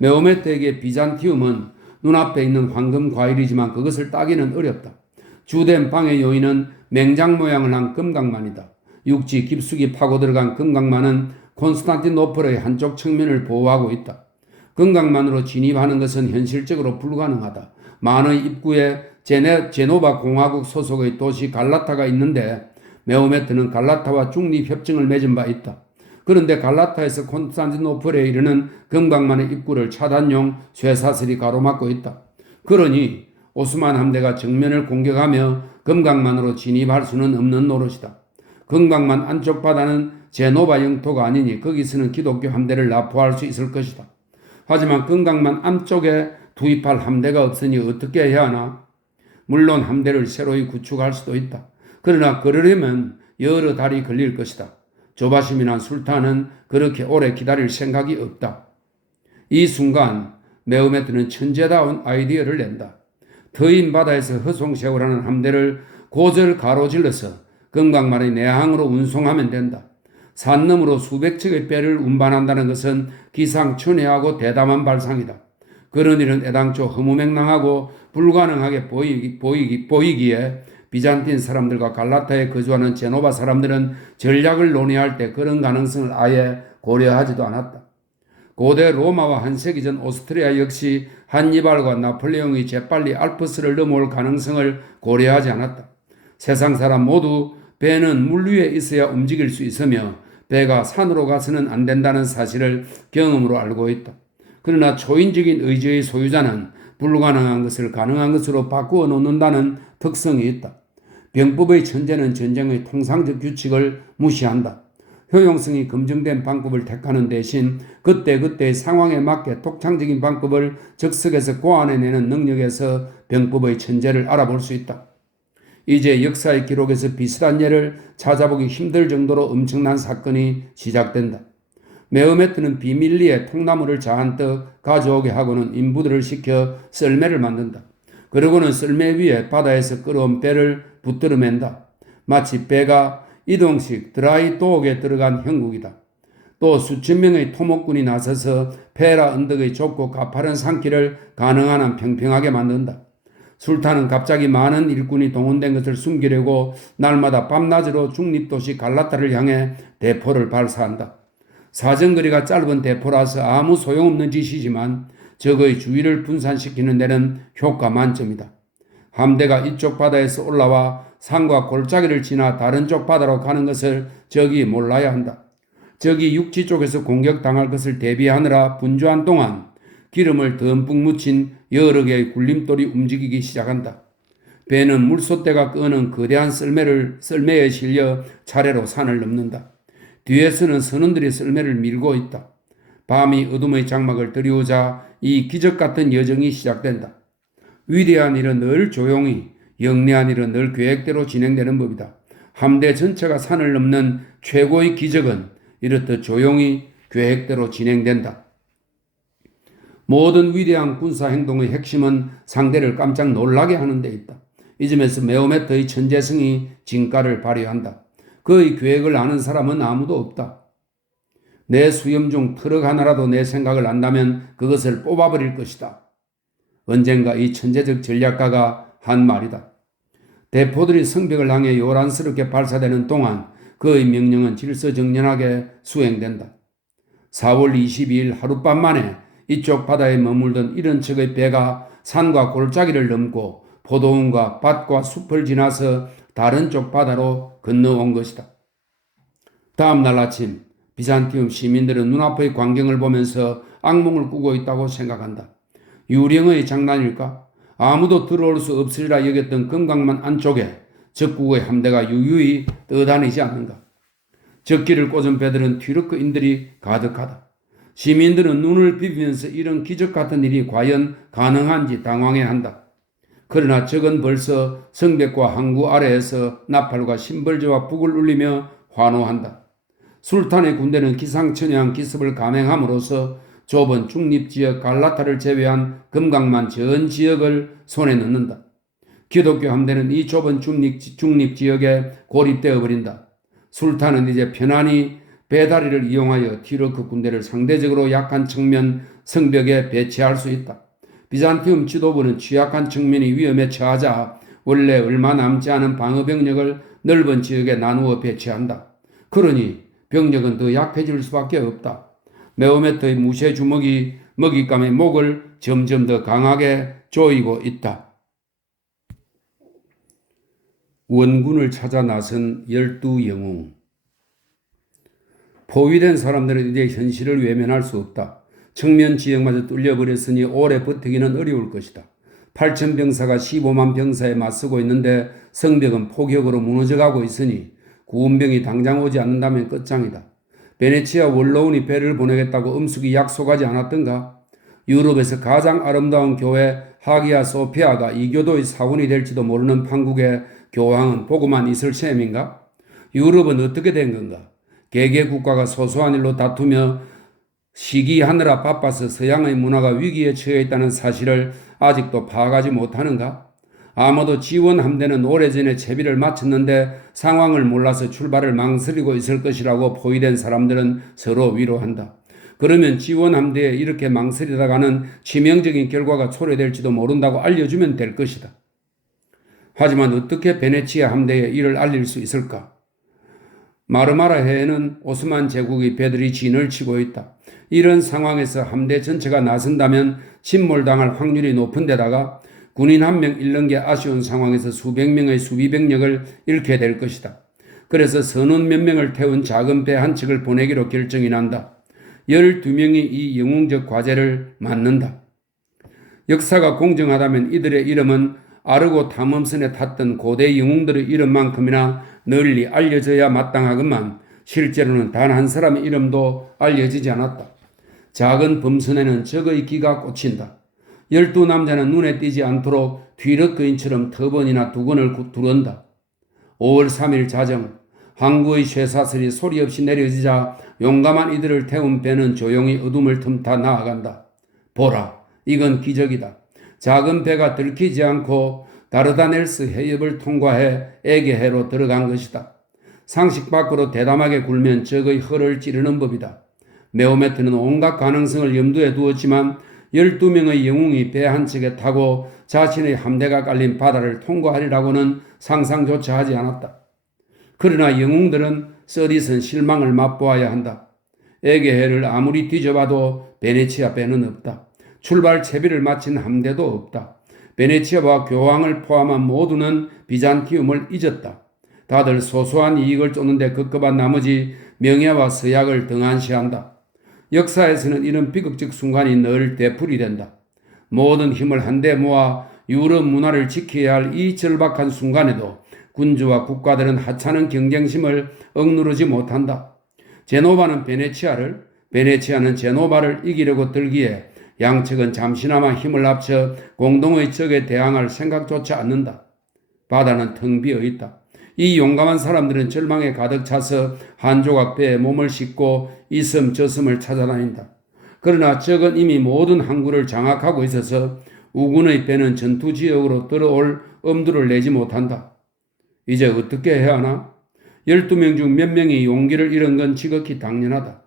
메오메트에게 비잔티움은 눈앞에 있는 황금 과일이지만 그것을 따기는 어렵다. 주된 방해 요인은 맹장 모양을 한 금강만이다. 육지 깊숙이 파고 들어간 금강만은 콘스탄티노플의 한쪽 측면을 보호하고 있다. 금강만으로 진입하는 것은 현실적으로 불가능하다. 만의 입구에 제노바 공화국 소속의 도시 갈라타가 있는데 메오메트는 갈라타와 중립협정을 맺은 바 있다. 그런데 갈라타에서 콘스탄티노플에 이르는 금강만의 입구를 차단용 쇠사슬이 가로막고 있다. 그러니 오스만 함대가 정면을 공격하며 금강만으로 진입할 수는 없는 노릇이다. 금강만 안쪽 바다는 제노바 영토가 아니니 거기서는 기독교 함대를 납포할 수 있을 것이다. 하지만 금강만 안쪽에 투입할 함대가 없으니 어떻게 해야 하나? 물론 함대를 새로이 구축할 수도 있다. 그러나 그러려면 여러 달이 걸릴 것이다. 조바심이 난 술탄은 그렇게 오래 기다릴 생각이 없다. 이 순간 메오메트는 천재다운 아이디어를 낸다. 트인 바다에서 허송세월하는 함대를 고절 가로질러서 금강만의 내항으로 운송하면 된다. 산 너머로 수백 척의 배를 운반한다는 것은 기상천외하고 대담한 발상이다. 그런 일은 애당초 허무맹랑하고 불가능하게 보이기에 비잔틴 사람들과 갈라타에 거주하는 제노바 사람들은 전략을 논의할 때 그런 가능성을 아예 고려하지도 않았다. 고대 로마와 한 세기 전 오스트리아 역시 한니발과 나폴레옹이 재빨리 알프스를 넘어올 가능성을 고려하지 않았다. 세상 사람 모두 배는 물 위에 있어야 움직일 수 있으며 배가 산으로 가서는 안 된다는 사실을 경험으로 알고 있다. 그러나 초인적인 의지의 소유자는 불가능한 것을 가능한 것으로 바꾸어 놓는다는 특성이 있다. 병법의 천재는 전쟁의 통상적 규칙을 무시한다. 효용성이 검증된 방법을 택하는 대신 그때그때의 상황에 맞게 독창적인 방법을 즉석에서 고안해내는 능력에서 병법의 천재를 알아볼 수 있다. 이제 역사의 기록에서 비슷한 예를 찾아보기 힘들 정도로 엄청난 사건이 시작된다. 메어메트는 비밀리에 통나무를 잔뜩 가져오게 하고는 인부들을 시켜 썰매를 만든다. 그러고는 썰매 위에 바다에서 끌어온 배를 붙들어맨다. 마치 배가 이동식 드라이 도옥에 들어간 형국이다. 또 수천 명의 토목군이 나서서 페라 언덕의 좁고 가파른 산길을 가능한 한 평평하게 만든다. 술탄은 갑자기 많은 일꾼이 동원된 것을 숨기려고 날마다 밤낮으로 중립도시 갈라타를 향해 대포를 발사한다. 사정거리가 짧은 대포라서 아무 소용없는 짓이지만 적의 주위를 분산시키는 데는 효과 만점이다. 함대가 이쪽 바다에서 올라와 산과 골짜기를 지나 다른 쪽 바다로 가는 것을 적이 몰라야 한다. 적이 육지 쪽에서 공격당할 것을 대비하느라 분주한 동안 기름을 듬뿍 묻힌 여러 개의 굴림돌이 움직이기 시작한다. 배는 물솥대가 끄는 거대한 썰매에 실려 차례로 산을 넘는다. 뒤에서는 선원들이 썰매를 밀고 있다. 밤이 어둠의 장막을 드리우자 이 기적 같은 여정이 시작된다. 위대한 일은 늘 조용히, 영리한 일은 늘 계획대로 진행되는 법이다. 함대 전체가 산을 넘는 최고의 기적은 이렇듯 조용히 계획대로 진행된다. 모든 위대한 군사 행동의 핵심은 상대를 깜짝 놀라게 하는 데 있다. 이 점에서 메오메트의 천재성이 진가를 발휘한다. 그의 계획을 아는 사람은 아무도 없다. 내 수염 중 트럭 하나라도 내 생각을 안다면 그것을 뽑아버릴 것이다. 언젠가 이 천재적 전략가가 한 말이다. 대포들이 성벽을 향해 요란스럽게 발사되는 동안 그의 명령은 질서정연하게 수행된다. 4월 22일 하룻밤 만에 이쪽 바다에 머물던 이런 척의 배가 산과 골짜기를 넘고 포도원과 밭과 숲을 지나서 다른 쪽 바다로 건너온 것이다. 다음 날 아침 비잔티움 시민들은 눈앞의 광경을 보면서 악몽을 꾸고 있다고 생각한다. 유령의 장난일까? 아무도 들어올 수 없으리라 여겼던 금강만 안쪽에 적국의 함대가 유유히 떠다니지 않는가. 적기를 꽂은 배들은 튀르크인들이 가득하다. 시민들은 눈을 비비면서 이런 기적 같은 일이 과연 가능한지 당황해한다. 그러나 적은 벌써 성벽과 항구 아래에서 나팔과 심벌저와 북을 울리며 환호한다. 술탄의 군대는 기상천외한 기습을 감행함으로써 좁은 중립지역 갈라타를 제외한 금강만 전 지역을 손에 넣는다. 기독교 함대는 이 좁은 중립지역에 고립되어 버린다. 술탄은 이제 편안히 배다리를 이용하여 티르크 군대를 상대적으로 약한 측면 성벽에 배치할 수 있다. 비잔티움 지도부는 취약한 측면이 위험에 처하자 원래 얼마 남지 않은 방어병력을 넓은 지역에 나누어 배치한다. 그러니 병력은 더 약해질 수밖에 없다. 메오메트의 무쇠 주먹이 먹잇감의 목을 점점 더 강하게 조이고 있다. 원군을 찾아 나선 12영웅. 포위된 사람들은 이제 현실을 외면할 수 없다. 측면 지역마저 뚫려버렸으니 오래 버티기는 어려울 것이다. 8천 병사가 15만 병사에 맞서고 있는데 성벽은 포격으로 무너져가고 있으니 구원병이 당장 오지 않는다면 끝장이다. 베네치아 원로원이 배를 보내겠다고 엄숙히 약속하지 않았던가? 유럽에서 가장 아름다운 교회 하기야 소피아가 이교도의 사원이 될지도 모르는 판국의 교황은 보고만 있을 셈인가? 유럽은 어떻게 된 건가? 개개 국가가 소소한 일로 다투며 시기하느라 바빠서 서양의 문화가 위기에 처해 있다는 사실을 아직도 파악하지 못하는가? 아마도 지원 함대는 오래전에 채비를 마쳤는데 상황을 몰라서 출발을 망설이고 있을 것이라고 포위된 사람들은 서로 위로한다. 그러면 지원 함대에 이렇게 망설이다가는 치명적인 결과가 초래될지도 모른다고 알려주면 될 것이다. 하지만 어떻게 베네치아 함대에 이를 알릴 수 있을까? 마르마라 해에는 오스만 제국의 배들이 진을 치고 있다. 이런 상황에서 함대 전체가 나선다면 침몰당할 확률이 높은 데다가 군인 한 명 잃는 게 아쉬운 상황에서 수백 명의 수비병력을 잃게 될 것이다. 그래서 선원 몇 명을 태운 작은 배 한 척을 보내기로 결정이 난다. 12명이 이 영웅적 과제를 맡는다. 역사가 공정하다면 이들의 이름은 아르고 탐험선에 탔던 고대 영웅들의 이름만큼이나 널리 알려져야 마땅하건만 실제로는 단 한 사람의 이름도 알려지지 않았다. 작은 범선에는 적의 기가 꽂힌다. 12남자는 눈에 띄지 않도록 뒤럭거인처럼 터번이나 두건을 두른다. 5월 3일 자정, 항구의 쇠사슬이 소리 없이 내려지자 용감한 이들을 태운 배는 조용히 어둠을 틈타 나아간다. 보라, 이건 기적이다. 작은 배가 들키지 않고 다르다넬스 해협을 통과해 에게해로 들어간 것이다. 상식 밖으로 대담하게 굴면 적의 허를 찌르는 법이다. 메오메트는 온갖 가능성을 염두에 두었지만 12명의 영웅이 배 한 척에 타고 자신의 함대가 깔린 바다를 통과하리라고는 상상조차 하지 않았다. 그러나 영웅들은 서릿은 실망을 맛보아야 한다. 에게해를 아무리 뒤져봐도 베네치아 배는 없다. 출발 채비를 마친 함대도 없다. 베네치아와 교황을 포함한 모두는 비잔티움을 잊었다. 다들 소소한 이익을 쫓는데 급급한 나머지 명예와 서약을 등한시한다. 역사에서는 이런 비극적 순간이 늘 되풀이된다. 모든 힘을 한데 모아 유럽 문화를 지켜야 할 이 절박한 순간에도 군주와 국가들은 하찮은 경쟁심을 억누르지 못한다. 제노바는 베네치아를, 베네치아는 제노바를 이기려고 들기에 양측은 잠시나마 힘을 합쳐 공동의 적에 대항할 생각조차 않는다. 바다는 텅 비어 있다. 이 용감한 사람들은 절망에 가득 차서 한 조각 배에 몸을 싣고 이섬 저섬을 찾아다닌다. 그러나 적은 이미 모든 항구를 장악하고 있어서 우군의 배는 전투지역으로 들어올 엄두를 내지 못한다. 이제 어떻게 해야 하나? 12명 중 몇 명이 용기를 잃은 건 지극히 당연하다.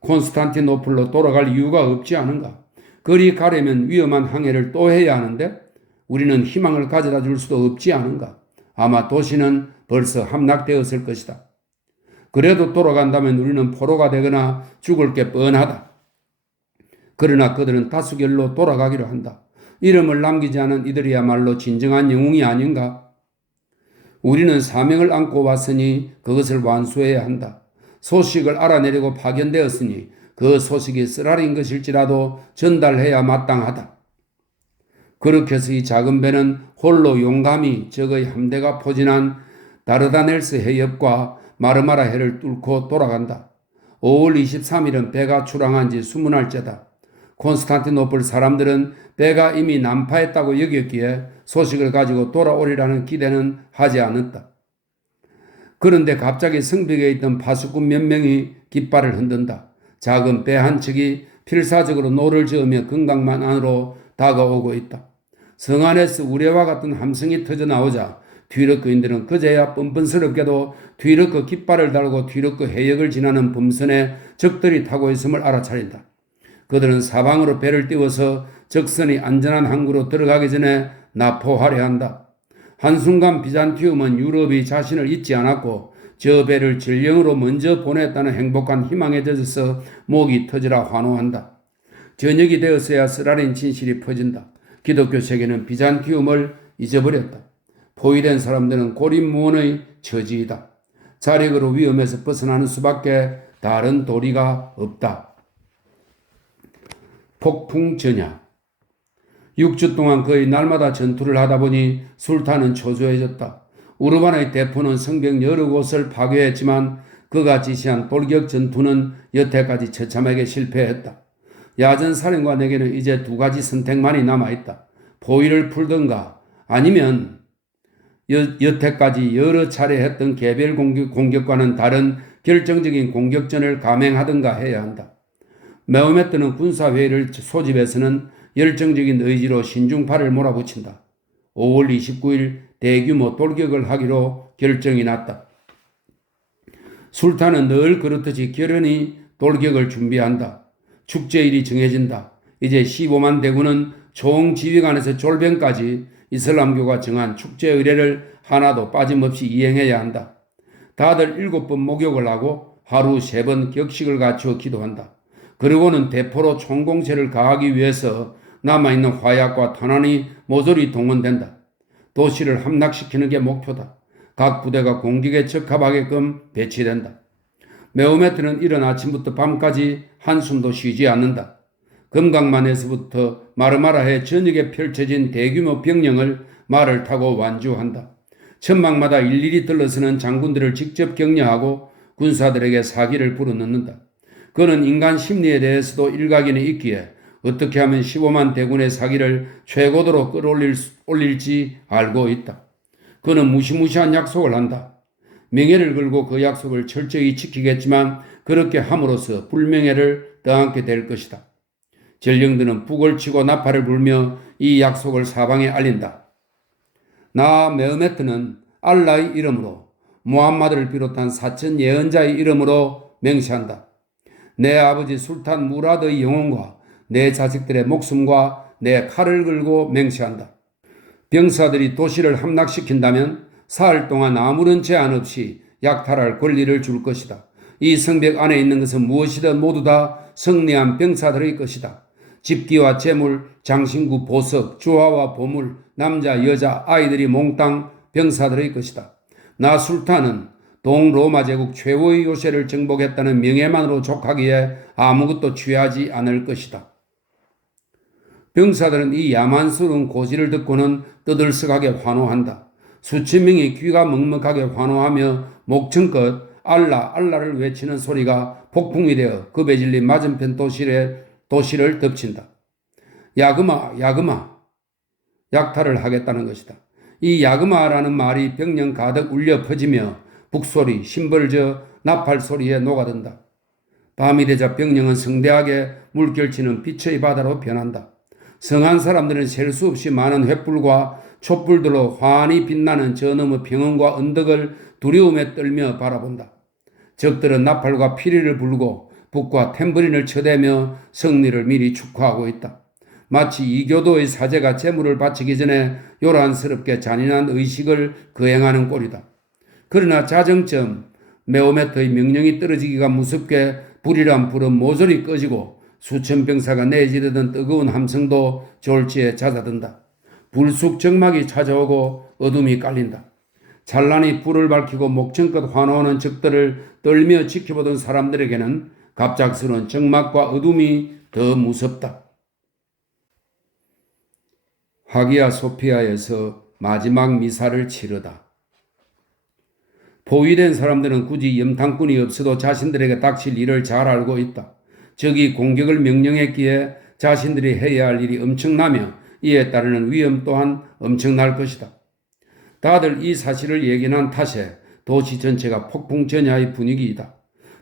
콘스탄티노플로 돌아갈 이유가 없지 않은가? 그리 가려면 위험한 항해를 또 해야 하는데 우리는 희망을 가져다 줄 수도 없지 않은가? 아마 도시는 벌써 함락되었을 것이다. 그래도 돌아간다면 우리는 포로가 되거나 죽을 게 뻔하다. 그러나 그들은 다수결로 돌아가기로 한다. 이름을 남기지 않은 이들이야말로 진정한 영웅이 아닌가? 우리는 사명을 안고 왔으니 그것을 완수해야 한다. 소식을 알아내려고 파견되었으니 그 소식이 쓰라린 것일지라도 전달해야 마땅하다. 그렇게 해서 이 작은 배는 홀로 용감히 적의 함대가 포진한 다르다넬스 해협과 마르마라 해를 뚫고 돌아간다. 5월 23일은 배가 출항한 지 20날째다. 콘스탄티노플 사람들은 배가 이미 난파했다고 여겼기에 소식을 가지고 돌아오리라는 기대는 하지 않았다. 그런데 갑자기 성벽에 있던 파수꾼 몇 명이 깃발을 흔든다. 작은 배 한 척이 필사적으로 노를 저으며 건강만 안으로 다가오고 있다. 성 안에서 우레와 같은 함성이 터져 나오자 뒤럭거인들은 그제야 뻔뻔스럽게도 뒤럭거 깃발을 달고 뒤럭거 해역을 지나는 범선에 적들이 타고 있음을 알아차린다. 그들은 사방으로 배를 띄워서 적선이 안전한 항구로 들어가기 전에 납포하려 한다. 한순간 비잔티움은 유럽이 자신을 잊지 않았고 저 배를 전령으로 먼저 보냈다는 행복한 희망에 젖어서 목이 터지라 환호한다. 저녁이 되었어야 쓰라린 진실이 퍼진다. 기독교 세계는 비잔티움을 잊어버렸다. 포위된 사람들은 고립무원의 처지이다. 자력으로 위험에서 벗어나는 수밖에 다른 도리가 없다. 폭풍 전야. 6주 동안 거의 날마다 전투를 하다 보니 술탄은 초조해졌다. 우르반의 대포는 성벽 여러 곳을 파괴했지만 그가 지시한 돌격 전투는 여태까지 처참하게 실패했다. 야전 사령관에게는 이제 두 가지 선택만이 남아있다. 포위를 풀던가 아니면 여태까지 여러 차례 했던 개별 공격과는 다른 결정적인 공격전을 감행하던가 해야 한다. 메오메트는 군사회의를 소집해서는 열정적인 의지로 신중파를 몰아붙인다. 5월 29일 대규모 돌격을 하기로 결정이 났다. 술탄은 늘 그렇듯이 결연히 돌격을 준비한다. 축제일이 정해진다. 이제 15만 대군은 총지휘관에서 졸병까지 이슬람교가 정한 축제 의례를 하나도 빠짐없이 이행해야 한다. 다들 7번 목욕을 하고 하루 3번 격식을 갖추어 기도한다. 그리고는 대포로 총공세를 가하기 위해서 남아있는 화약과 탄환이 모조리 동원된다. 도시를 함락시키는 게 목표다. 각 부대가 공격에 적합하게끔 배치된다. 메오메트는 이른 아침부터 밤까지 한숨도 쉬지 않는다. 금강만에서부터 마르마라해 전역에 펼쳐진 대규모 병력을 말을 타고 완주한다. 천막마다 일일이 들러서는 장군들을 직접 격려하고 군사들에게 사기를 불어넣는다. 그는 인간 심리에 대해서도 일각에는 있기에 어떻게 하면 15만 대군의 사기를 최고도로 끌어올릴지 알고 있다. 그는 무시무시한 약속을 한다. 명예를 걸고 그 약속을 철저히 지키겠지만 그렇게 함으로써 불명예를 떠안게 될 것이다. 전령들은 북을 치고 나팔을 불며 이 약속을 사방에 알린다. 나 메흐메트는 알라의 이름으로 무함마드를 비롯한 사천 예언자의 이름으로 맹세한다. 내 아버지 술탄 무라드의 영혼과 내 자식들의 목숨과 내 칼을 걸고 맹세한다. 병사들이 도시를 함락시킨다면 사흘 동안 아무런 제한 없이 약탈할 권리를 줄 것이다. 이 성벽 안에 있는 것은 무엇이든 모두 다 승리한 병사들의 것이다. 집기와 재물, 장신구, 보석, 주화와 보물, 남자, 여자, 아이들이 몽땅 병사들의 것이다. 나 술탄은 동로마 제국 최고의 요새를 정복했다는 명예만으로 족하기에 아무것도 취하지 않을 것이다. 병사들은 이 야만스러운 고지를 듣고는 떠들썩하게 환호한다. 수천 명이 귀가 먹먹하게 환호하며 목청껏 알라를 외치는 소리가 폭풍이 되어 급에 질린 맞은편 도시를 덮친다. 야그마, 약탈을 하겠다는 것이다. 이 야그마라는 말이 병령 가득 울려 퍼지며 북소리, 심벌저, 나팔 소리에 녹아든다. 밤이 되자 병령은 성대하게 물결치는 빛의 바다로 변한다. 성한 사람들은 셀 수 없이 많은 횃불과 촛불들로 환히 빛나는 저 너머 평원과 언덕을 두려움에 떨며 바라본다. 적들은 나팔과 피리를 불고 북과 탬버린을 쳐대며 승리를 미리 축하하고 있다. 마치 이교도의 사제가 제물을 바치기 전에 요란스럽게 잔인한 의식을 거행하는 꼴이다. 그러나 자정쯤 메호메트의 명령이 떨어지기가 무섭게 불이란 불은 모조리 꺼지고 수천 병사가 내지르던 뜨거운 함성도 졸지에 잦아든다. 불쑥 적막이 찾아오고 어둠이 깔린다. 찬란히 불을 밝히고 목청껏 환호하는 적들을 떨며 지켜보던 사람들에게는 갑작스러운 적막과 어둠이 더 무섭다. 하기야 소피아에서 마지막 미사를 치르다. 포위된 사람들은 굳이 염탐꾼이 없어도 자신들에게 닥칠 일을 잘 알고 있다. 적이 공격을 명령했기에 자신들이 해야 할 일이 엄청나며 이에 따르는 위험 또한 엄청날 것이다. 다들 이 사실을 예견한 탓에 도시 전체가 폭풍전야의 분위기이다.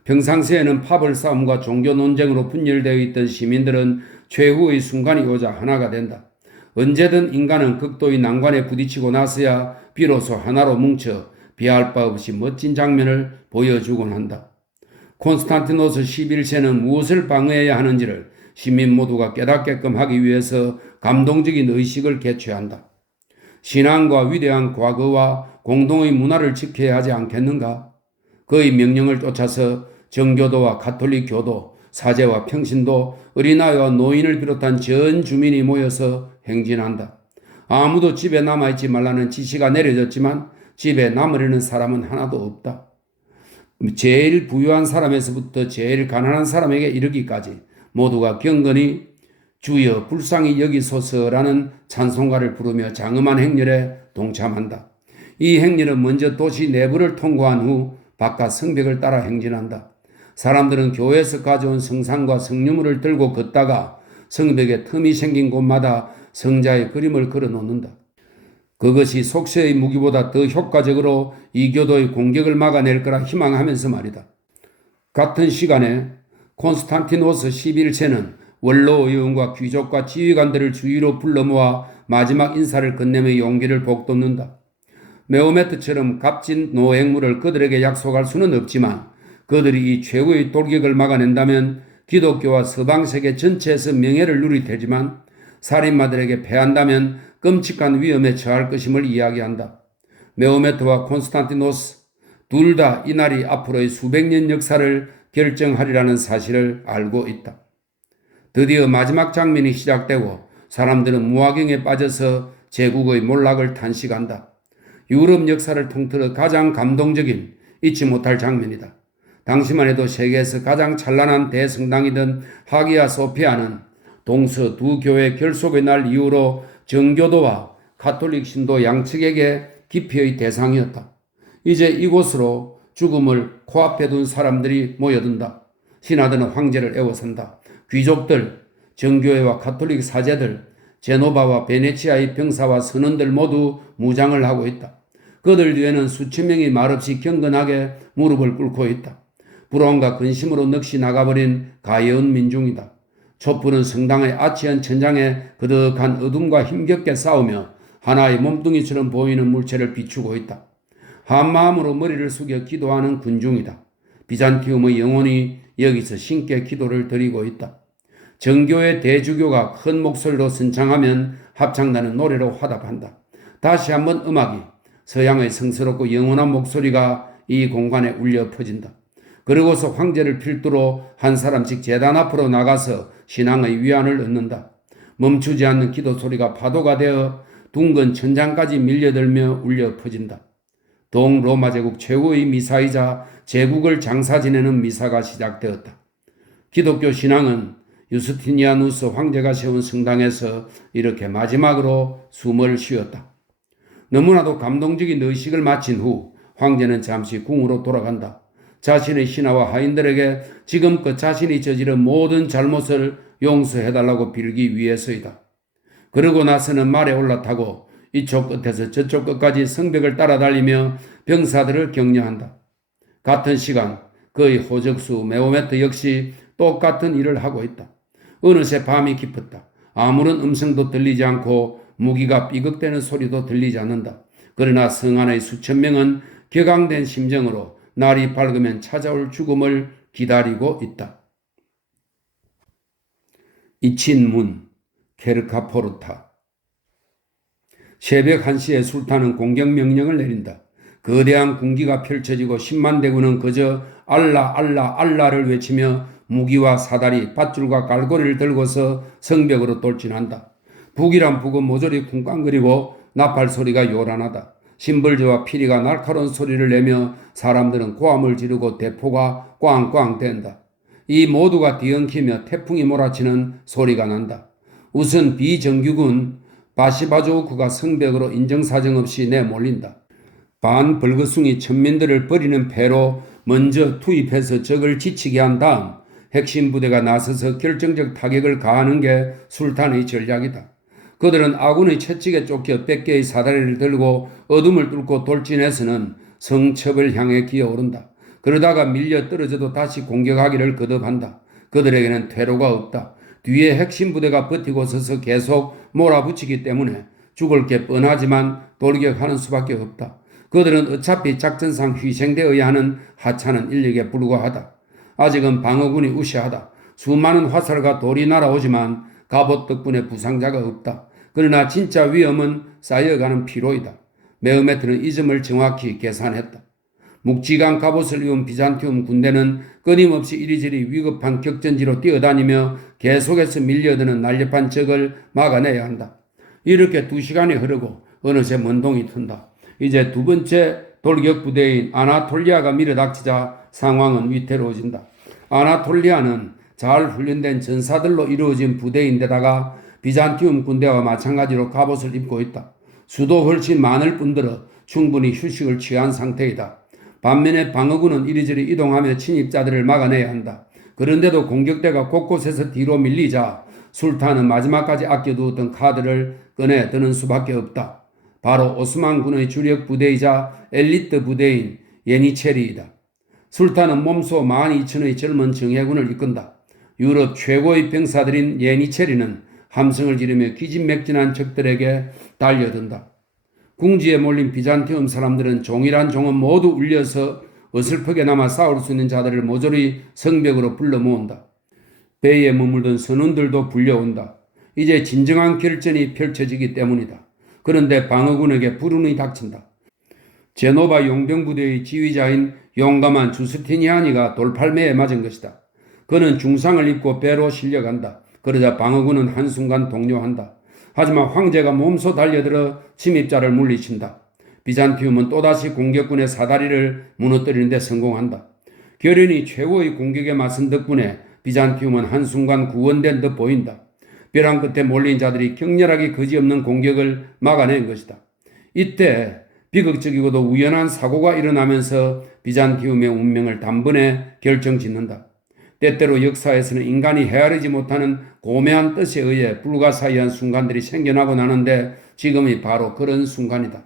평상시에는 파벌 싸움과 종교 논쟁으로 분열되어 있던 시민들은 최후의 순간이 오자 하나가 된다. 언제든 인간은 극도의 난관에 부딪히고 나서야 비로소 하나로 뭉쳐 비할 바 없이 멋진 장면을 보여주곤 한다. 콘스탄티노스 11세는 무엇을 방어해야 하는지를 시민 모두가 깨닫게끔 하기 위해서 감동적인 의식을 개최한다. 신앙과 위대한 과거와 공동의 문화를 지켜야 하지 않겠는가? 그의 명령을 쫓아서 정교도와 가톨릭 교도, 사제와 평신도, 어린아이와 노인을 비롯한 전 주민이 모여서 행진한다. 아무도 집에 남아있지 말라는 지시가 내려졌지만 집에 남으려는 사람은 하나도 없다. 제일 부유한 사람에서부터 제일 가난한 사람에게 이르기까지 모두가 경건히 주여 불쌍히 여기소서라는 찬송가를 부르며 장엄한 행렬에 동참한다. 이 행렬은 먼저 도시 내부를 통과한 후 바깥 성벽을 따라 행진한다. 사람들은 교회에서 가져온 성상과 성유물을 들고 걷다가 성벽에 틈이 생긴 곳마다 성자의 그림을 걸어놓는다. 그것이 속세의 무기보다 더 효과적으로 이교도의 공격을 막아낼 거라 희망하면서 말이다. 같은 시간에 콘스탄티노스 11세는 원로 의원과 귀족과 지휘관들을 주위로 불러 모아 마지막 인사를 건네며 용기를 북돋는다. 메호메트처럼 값진 노획물을 그들에게 약속할 수는 없지만 그들이 이 최고의 돌격을 막아낸다면 기독교와 서방세계 전체에서 명예를 누릴 테지만 살인마들에게 패한다면 끔찍한 위험에 처할 것임을 이야기한다. 메호메트와 콘스탄티노스 둘 다 이날이 앞으로의 수백 년 역사를 결정하리라는 사실을 알고 있다. 드디어 마지막 장면이 시작되고 사람들은 무화경에 빠져서 제국의 몰락을 탄식한다. 유럽 역사를 통틀어 가장 감동적인 잊지 못할 장면이다. 당시만 해도 세계에서 가장 찬란한 대성당이던 하기야 소피아는 동서 두 교회 결속의 날 이후로 정교도와 가톨릭 신도 양측에게 기피의 대상이었다. 이제 이곳으로 죽음을 코앞에 둔 사람들이 모여든다. 신하들은 황제를 애워싼다. 귀족들, 정교회와 가톨릭 사제들, 제노바와 베네치아의 병사와 선원들 모두 무장을 하고 있다. 그들 뒤에는 수천 명이 말없이 경건하게 무릎을 꿇고 있다. 불안과 근심으로 넋이 나가버린 가여운 민중이다. 촛불은 성당의 아치한 천장에 그득한 어둠과 힘겹게 싸우며 하나의 몸뚱이처럼 보이는 물체를 비추고 있다. 한마음으로 머리를 숙여 기도하는 군중이다. 비잔티움의 영혼이 여기서 신께 기도를 드리고 있다. 정교의 대주교가 큰 목소리로 선창하면 합창단은 노래로 화답한다. 다시 한번 음악이 서양의 성스럽고 영원한 목소리가 이 공간에 울려 퍼진다. 그러고서 황제를 필두로 한 사람씩 제단 앞으로 나가서 신앙의 위안을 얻는다. 멈추지 않는 기도 소리가 파도가 되어 둥근 천장까지 밀려들며 울려 퍼진다. 동로마 제국 최고의 미사이자 제국을 장사 지내는 미사가 시작되었다. 기독교 신앙은 유스티니아누스 황제가 세운 성당에서 이렇게 마지막으로 숨을 쉬었다. 너무나도 감동적인 의식을 마친 후 황제는 잠시 궁으로 돌아간다. 자신의 신하와 하인들에게 지금껏 자신이 저지른 모든 잘못을 용서해달라고 빌기 위해서이다. 그러고 나서는 말에 올라타고 이쪽 끝에서 저쪽 끝까지 성벽을 따라달리며 병사들을 격려한다. 같은 시간 그의 호적수 메오메트 역시 똑같은 일을 하고 있다. 어느새 밤이 깊었다. 아무런 음성도 들리지 않고 무기가 삐걱대는 소리도 들리지 않는다. 그러나 성 안의 수천 명은 격앙된 심정으로 날이 밝으면 찾아올 죽음을 기다리고 있다. 이친문 케르카포르타. 새벽 1시에 술탄은 공격명령을 내린다. 거대한 군기가 펼쳐지고 10만 대군은 그저 알라 알라 알라를 외치며 무기와 사다리, 밧줄과 갈고리를 들고서 성벽으로 돌진한다. 북이란 북은 모조리 쿵쾅거리고 나팔 소리가 요란하다. 심벌저와 피리가 날카로운 소리를 내며 사람들은 고함을 지르고 대포가 꽝꽝 댄다. 이 모두가 뒤엉키며 태풍이 몰아치는 소리가 난다. 우선 비정규군 바시바조우크가 성벽으로 인정사정 없이 내몰린다. 반벌거숭이 천민들을 버리는 패로 먼저 투입해서 적을 지치게 한 다음 핵심 부대가 나서서 결정적 타격을 가하는 게 술탄의 전략이다. 그들은 아군의 채찍에 쫓겨 100개의 사다리를 들고 어둠을 뚫고 돌진해서는 성첩을 향해 기어오른다. 그러다가 밀려 떨어져도 다시 공격하기를 거듭한다. 그들에게는 퇴로가 없다. 뒤에 핵심 부대가 버티고 서서 계속 몰아붙이기 때문에 죽을 게 뻔하지만 돌격하는 수밖에 없다. 그들은 어차피 작전상 희생되어야 하는 하찮은 인력에 불과하다. 아직은 방어군이 우세하다. 수많은 화살과 돌이 날아오지만 갑옷 덕분에 부상자가 없다. 그러나 진짜 위험은 쌓여가는 피로이다. 메오메트는 이 점을 정확히 계산했다. 묵직한 갑옷을 입은 비잔티움 군대는 끊임없이 이리저리 위급한 격전지로 뛰어다니며 계속해서 밀려드는 날렵한 적을 막아내야 한다. 이렇게 2시간이 흐르고 어느새 먼동이 튼다. 이제 두 번째 돌격 부대인 아나톨리아가 밀어닥치자 상황은 위태로워진다. 아나톨리아는 잘 훈련된 전사들로 이루어진 부대인데다가 비잔티움 군대와 마찬가지로 갑옷을 입고 있다. 수도 훨씬 많을 뿐더러 충분히 휴식을 취한 상태이다. 반면에 방어군은 이리저리 이동하며 침입자들을 막아내야 한다. 그런데도 공격대가 곳곳에서 뒤로 밀리자 술탄은 마지막까지 아껴두었던 카드를 꺼내 드는 수밖에 없다. 바로 오스만군의 주력 부대이자 엘리트 부대인 예니체리이다. 술탄은 몸소 12,000의 젊은 정예군을 이끈다. 유럽 최고의 병사들인 예니체리는 함성을 지르며 기진맥진한 적들에게 달려든다. 궁지에 몰린 비잔티움 사람들은 종이란 종은 모두 울려서 어설프게나마 싸울 수 있는 자들을 모조리 성벽으로 불러 모은다. 배에 머물던 선원들도 불려온다. 이제 진정한 결전이 펼쳐지기 때문이다. 그런데 방어군에게 불운이 닥친다. 제노바 용병부대의 지휘자인 용감한 주스티니아니가 돌팔매에 맞은 것이다. 그는 중상을 입고 배로 실려간다. 그러자 방어군은 한순간 동요한다. 하지만 황제가 몸소 달려들어 침입자를 물리친다. 비잔티움은 또다시 공격군의 사다리를 무너뜨리는 데 성공한다. 결연히 최고의 공격에 맞선 덕분에 비잔티움은 한순간 구원된 듯 보인다. 벼랑 끝에 몰린 자들이 격렬하게 거지없는 공격을 막아낸 것이다. 이때 비극적이고도 우연한 사고가 일어나면서 비잔티움의 운명을 단번에 결정짓는다. 때때로 역사에서는 인간이 헤아리지 못하는 고매한 뜻에 의해 불가사의한 순간들이 생겨나고 나는데 지금이 바로 그런 순간이다.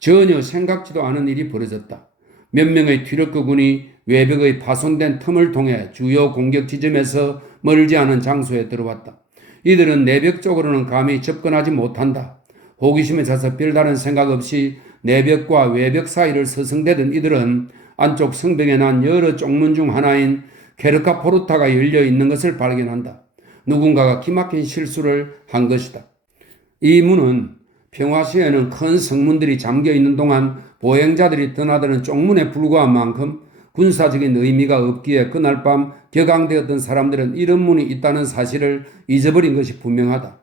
전혀 생각지도 않은 일이 벌어졌다. 몇 명의 튀르크군이 외벽의 파손된 틈을 통해 주요 공격 지점에서 멀지 않은 장소에 들어왔다. 이들은 내벽 쪽으로는 감히 접근하지 못한다. 호기심에 차서 별다른 생각 없이 내벽과 외벽 사이를 서성대던 이들은 안쪽 성벽에 난 여러 쪽문 중 하나인 케르카 포르타가 열려 있는 것을 발견한다. 누군가가 기막힌 실수를 한 것이다. 이 문은 평화시에는 큰 성문들이 잠겨 있는 동안 보행자들이 드나드는 쪽문에 불과한 만큼 군사적인 의미가 없기에 그날 밤 격앙되었던 사람들은 이런 문이 있다는 사실을 잊어버린 것이 분명하다.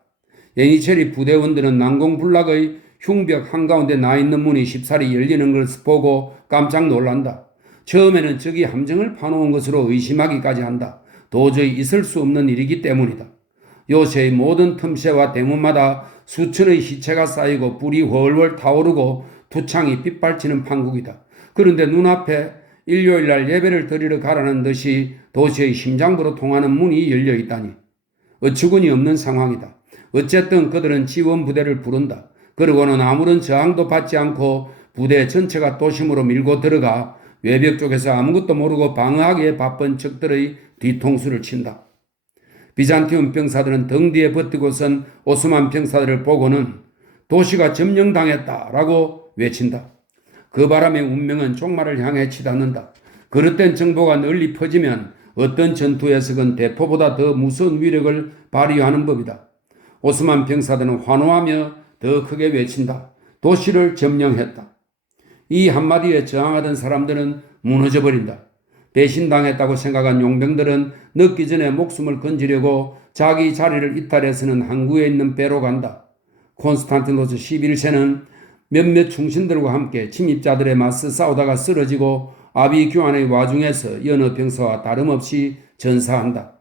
예니체리 부대원들은 난공불락의 흉벽 한가운데 나 있는 문이 쉽사리 열리는 것을 보고 깜짝 놀란다. 처음에는 적이 함정을 파놓은 것으로 의심하기까지 한다. 도저히 있을 수 없는 일이기 때문이다. 요새의 모든 틈새와 대문마다 수천의 시체가 쌓이고 불이 훨훨 타오르고 두창이 빗발치는 판국이다. 그런데 눈앞에 일요일날 예배를 드리러 가라는 듯이 도시의 심장부로 통하는 문이 열려 있다니 어처구니 없는 상황이다. 어쨌든 그들은 지원부대를 부른다. 그러고는 아무런 저항도 받지 않고 부대 전체가 도심으로 밀고 들어가 외벽 쪽에서 아무것도 모르고 방어하기에 바쁜 적들의 뒤통수를 친다. 비잔티움 병사들은 등 뒤에 버티고 선 오스만 병사들을 보고는 도시가 점령당했다라고 외친다. 그 바람에 운명은 종말을 향해 치닫는다. 그릇된 정보가 널리 퍼지면 어떤 전투에서건 대포보다 더 무서운 위력을 발휘하는 법이다. 오스만 병사들은 환호하며 더 크게 외친다. 도시를 점령했다. 이 한마디에 저항하던 사람들은 무너져 버린다. 배신당했다고 생각한 용병들은 늦기 전에 목숨을 건지려고 자기 자리를 이탈해서는 항구에 있는 배로 간다. 콘스탄티노스 11세는 몇몇 충신들과 함께 침입자들에 맞서 싸우다가 쓰러지고 아비규환의 와중에서 여느 병사와 다름없이 전사한다.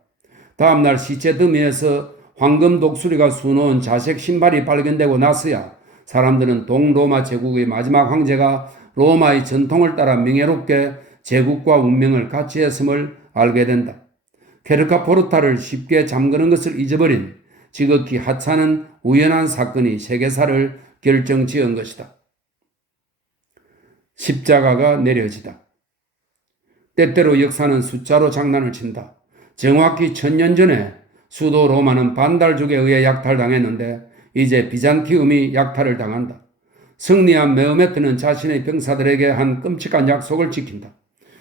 다음날 시체 더미에서 황금 독수리가 수놓은 자색 신발이 발견되고 나서야 사람들은 동로마 제국의 마지막 황제가 로마의 전통을 따라 명예롭게 제국과 운명을 같이 했음을 알게 된다. 케르카 포르타를 쉽게 잠그는 것을 잊어버린 지극히 하찮은 우연한 사건이 세계사를 결정지은 것이다. 십자가가 내려지다. 때때로 역사는 숫자로 장난을 친다. 정확히 1000년 전에 수도 로마는 반달족에 의해 약탈당했는데 이제 비잔티움이 약탈을 당한다. 승리한 메오메트는 자신의 병사들에게 한 끔찍한 약속을 지킨다.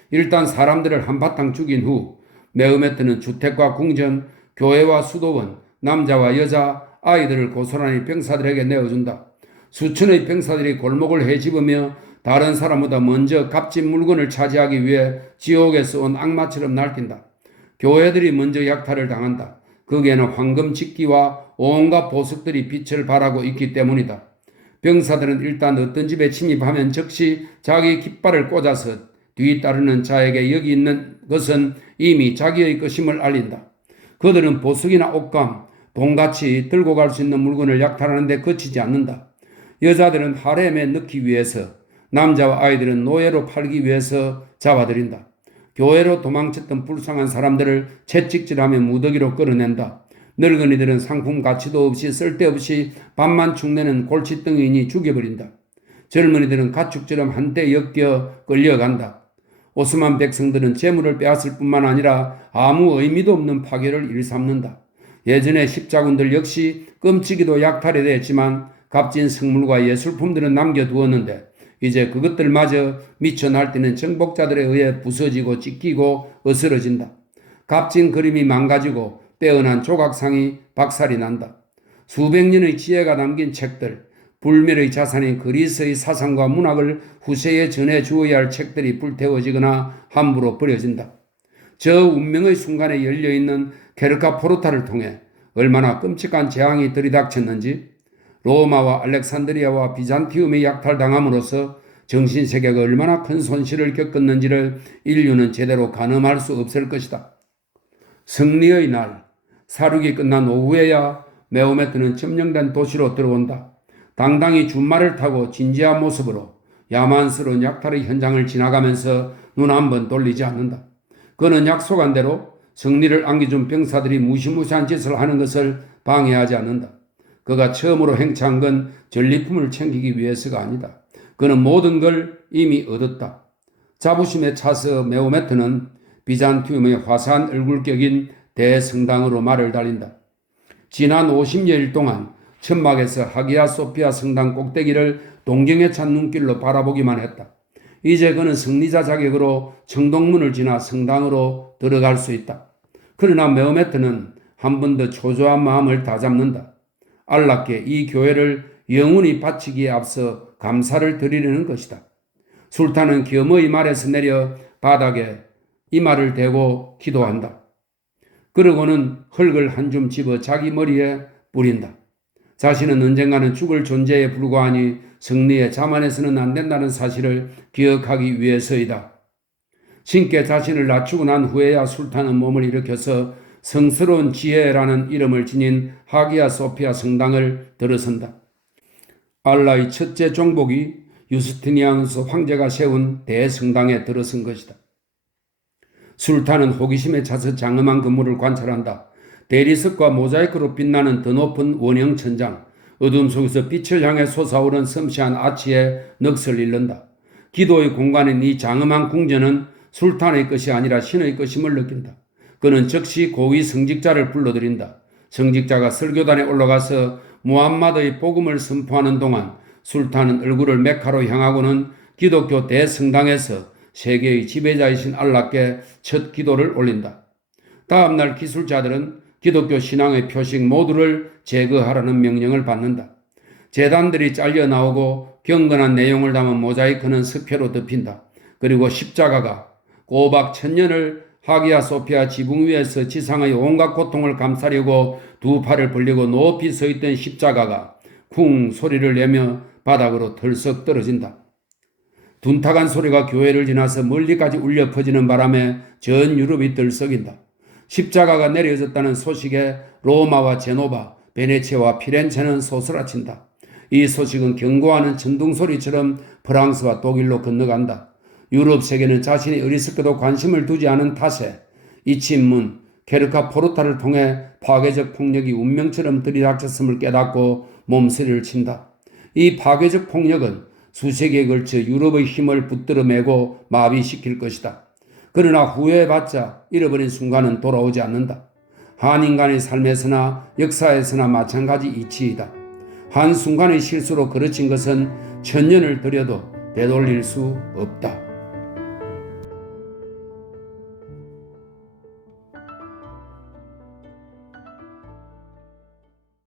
일단 사람들을 한바탕 죽인 후 메오메트는 주택과 궁전, 교회와 수도원, 남자와 여자, 아이들을 고스란히 병사들에게 내어준다. 수천의 병사들이 골목을 헤집으며 다른 사람보다 먼저 값진 물건을 차지하기 위해 지옥에서 온 악마처럼 날뛴다. 교회들이 먼저 약탈을 당한다. 거기에는 황금 직기와 온갖 보석들이 빛을 발하고 있기 때문이다. 병사들은 일단 어떤 집에 침입하면 즉시 자기 깃발을 꽂아서 뒤따르는 자에게 여기 있는 것은 이미 자기의 것임을 알린다. 그들은 보석이나 옷감, 돈같이 들고 갈 수 있는 물건을 약탈하는 데 그치지 않는다. 여자들은 하렘에 넣기 위해서, 남자와 아이들은 노예로 팔기 위해서 잡아들인다. 교회로 도망쳤던 불쌍한 사람들을 채찍질하며 무더기로 끌어낸다. 늙은이들은 상품 가치도 없이 쓸데없이 밥만 축내는 골칫덩이니 죽여버린다. 젊은이들은 가축처럼 한때 엮여 끌려간다. 오스만 백성들은 재물을 빼앗을 뿐만 아니라 아무 의미도 없는 파괴를 일삼는다. 예전에 십자군들 역시 끔찍이도 약탈이 되었지만 값진 성물과 예술품들은 남겨두었는데 이제 그것들마저 미쳐 날뛰는 정복자들에 의해 부서지고 찢기고 어스러진다. 값진 그림이 망가지고 빼어난 조각상이 박살이 난다. 수백 년의 지혜가 담긴 책들, 불멸의 자산인 그리스의 사상과 문학을 후세에 전해주어야 할 책들이 불태워지거나 함부로 버려진다. 저 운명의 순간에 열려있는 케르카 포르타를 통해 얼마나 끔찍한 재앙이 들이닥쳤는지 로마와 알렉산드리아와 비잔티움이 약탈당함으로써 정신세계가 얼마나 큰 손실을 겪었는지를 인류는 제대로 가늠할 수 없을 것이다. 승리의 날, 사륙이 끝난 오후에야 메오메트는 점령된 도시로 들어온다. 당당히 준말을 타고 진지한 모습으로 야만스러운 약탈의 현장을 지나가면서 눈 한 번 돌리지 않는다. 그는 약속한 대로 승리를 안겨준 병사들이 무시무시한 짓을 하는 것을 방해하지 않는다. 그가 처음으로 행차한 건 전리품을 챙기기 위해서가 아니다. 그는 모든 걸 이미 얻었다. 자부심에 차서 메오메트는 비잔티움의 화사한 얼굴격인 대성당으로 말을 달린다. 지난 50여일 동안 천막에서 하기야 소피아 성당 꼭대기를 동경에 찬 눈길로 바라보기만 했다. 이제 그는 승리자 자격으로 청동문을 지나 성당으로 들어갈 수 있다. 그러나 메오메트는 한 번 더 초조한 마음을 다잡는다. 알라께 이 교회를 영원히 바치기에 앞서 감사를 드리려는 것이다. 술탄은 겸허히 말에서 내려 바닥에 이마를 대고 기도한다. 그러고는 흙을 한 줌 집어 자기 머리에 뿌린다. 자신은 언젠가는 죽을 존재에 불과하니 승리에 자만해서는 안 된다는 사실을 기억하기 위해서이다. 신께 자신을 낮추고 난 후에야 술탄은 몸을 일으켜서 성스러운 지혜라는 이름을 지닌 하기야 소피아 성당을 들어선다. 알라의 첫째 종복이 유스티니아누스 황제가 세운 대성당에 들어선 것이다. 술탄은 호기심에 차서 장엄한 건물을 관찰한다. 대리석과 모자이크로 빛나는 더 높은 원형 천장, 어둠 속에서 빛을 향해 솟아오른 섬세한 아치에 넋을 잃는다. 기도의 공간인 이 장엄한 궁전은 술탄의 것이 아니라 신의 것임을 느낀다. 그는 즉시 고위 성직자를 불러들인다. 성직자가 설교단에 올라가서 무함마드의 복음을 선포하는 동안 술탄은 얼굴을 메카로 향하고는 기독교 대성당에서 세계의 지배자이신 알라께 첫 기도를 올린다. 다음날 기술자들은 기독교 신앙의 표식 모두를 제거하라는 명령을 받는다. 제단들이 잘려 나오고 경건한 내용을 담은 모자이크는 석회로 덮인다. 그리고 십자가가 꼬박 1000년을 하기야 소피아 지붕 위에서 지상의 온갖 고통을 감싸려고 두 팔을 벌리고 높이 서 있던 십자가가 쿵 소리를 내며 바닥으로 털썩 떨어진다. 둔탁한 소리가 교회를 지나서 멀리까지 울려 퍼지는 바람에 전 유럽이 들썩인다. 십자가가 내려졌다는 소식에 로마와 제노바, 베네치아와 피렌체는 소스라친다. 이 소식은 경고하는 천둥소리처럼 프랑스와 독일로 건너간다. 유럽 세계는 자신이 어리석게도 관심을 두지 않은 탓에 이 친문 케르카 포르타를 통해 파괴적 폭력이 운명처럼 들이닥쳤음을 깨닫고 몸서리를 친다. 이 파괴적 폭력은 수세기에 걸쳐 유럽의 힘을 붙들어 매고 마비시킬 것이다. 그러나 후회해봤자 잃어버린 순간은 돌아오지 않는다. 한 인간의 삶에서나 역사에서나 마찬가지 이치이다. 한순간의 실수로 그르친 것은 1000년을 들여도 되돌릴 수 없다.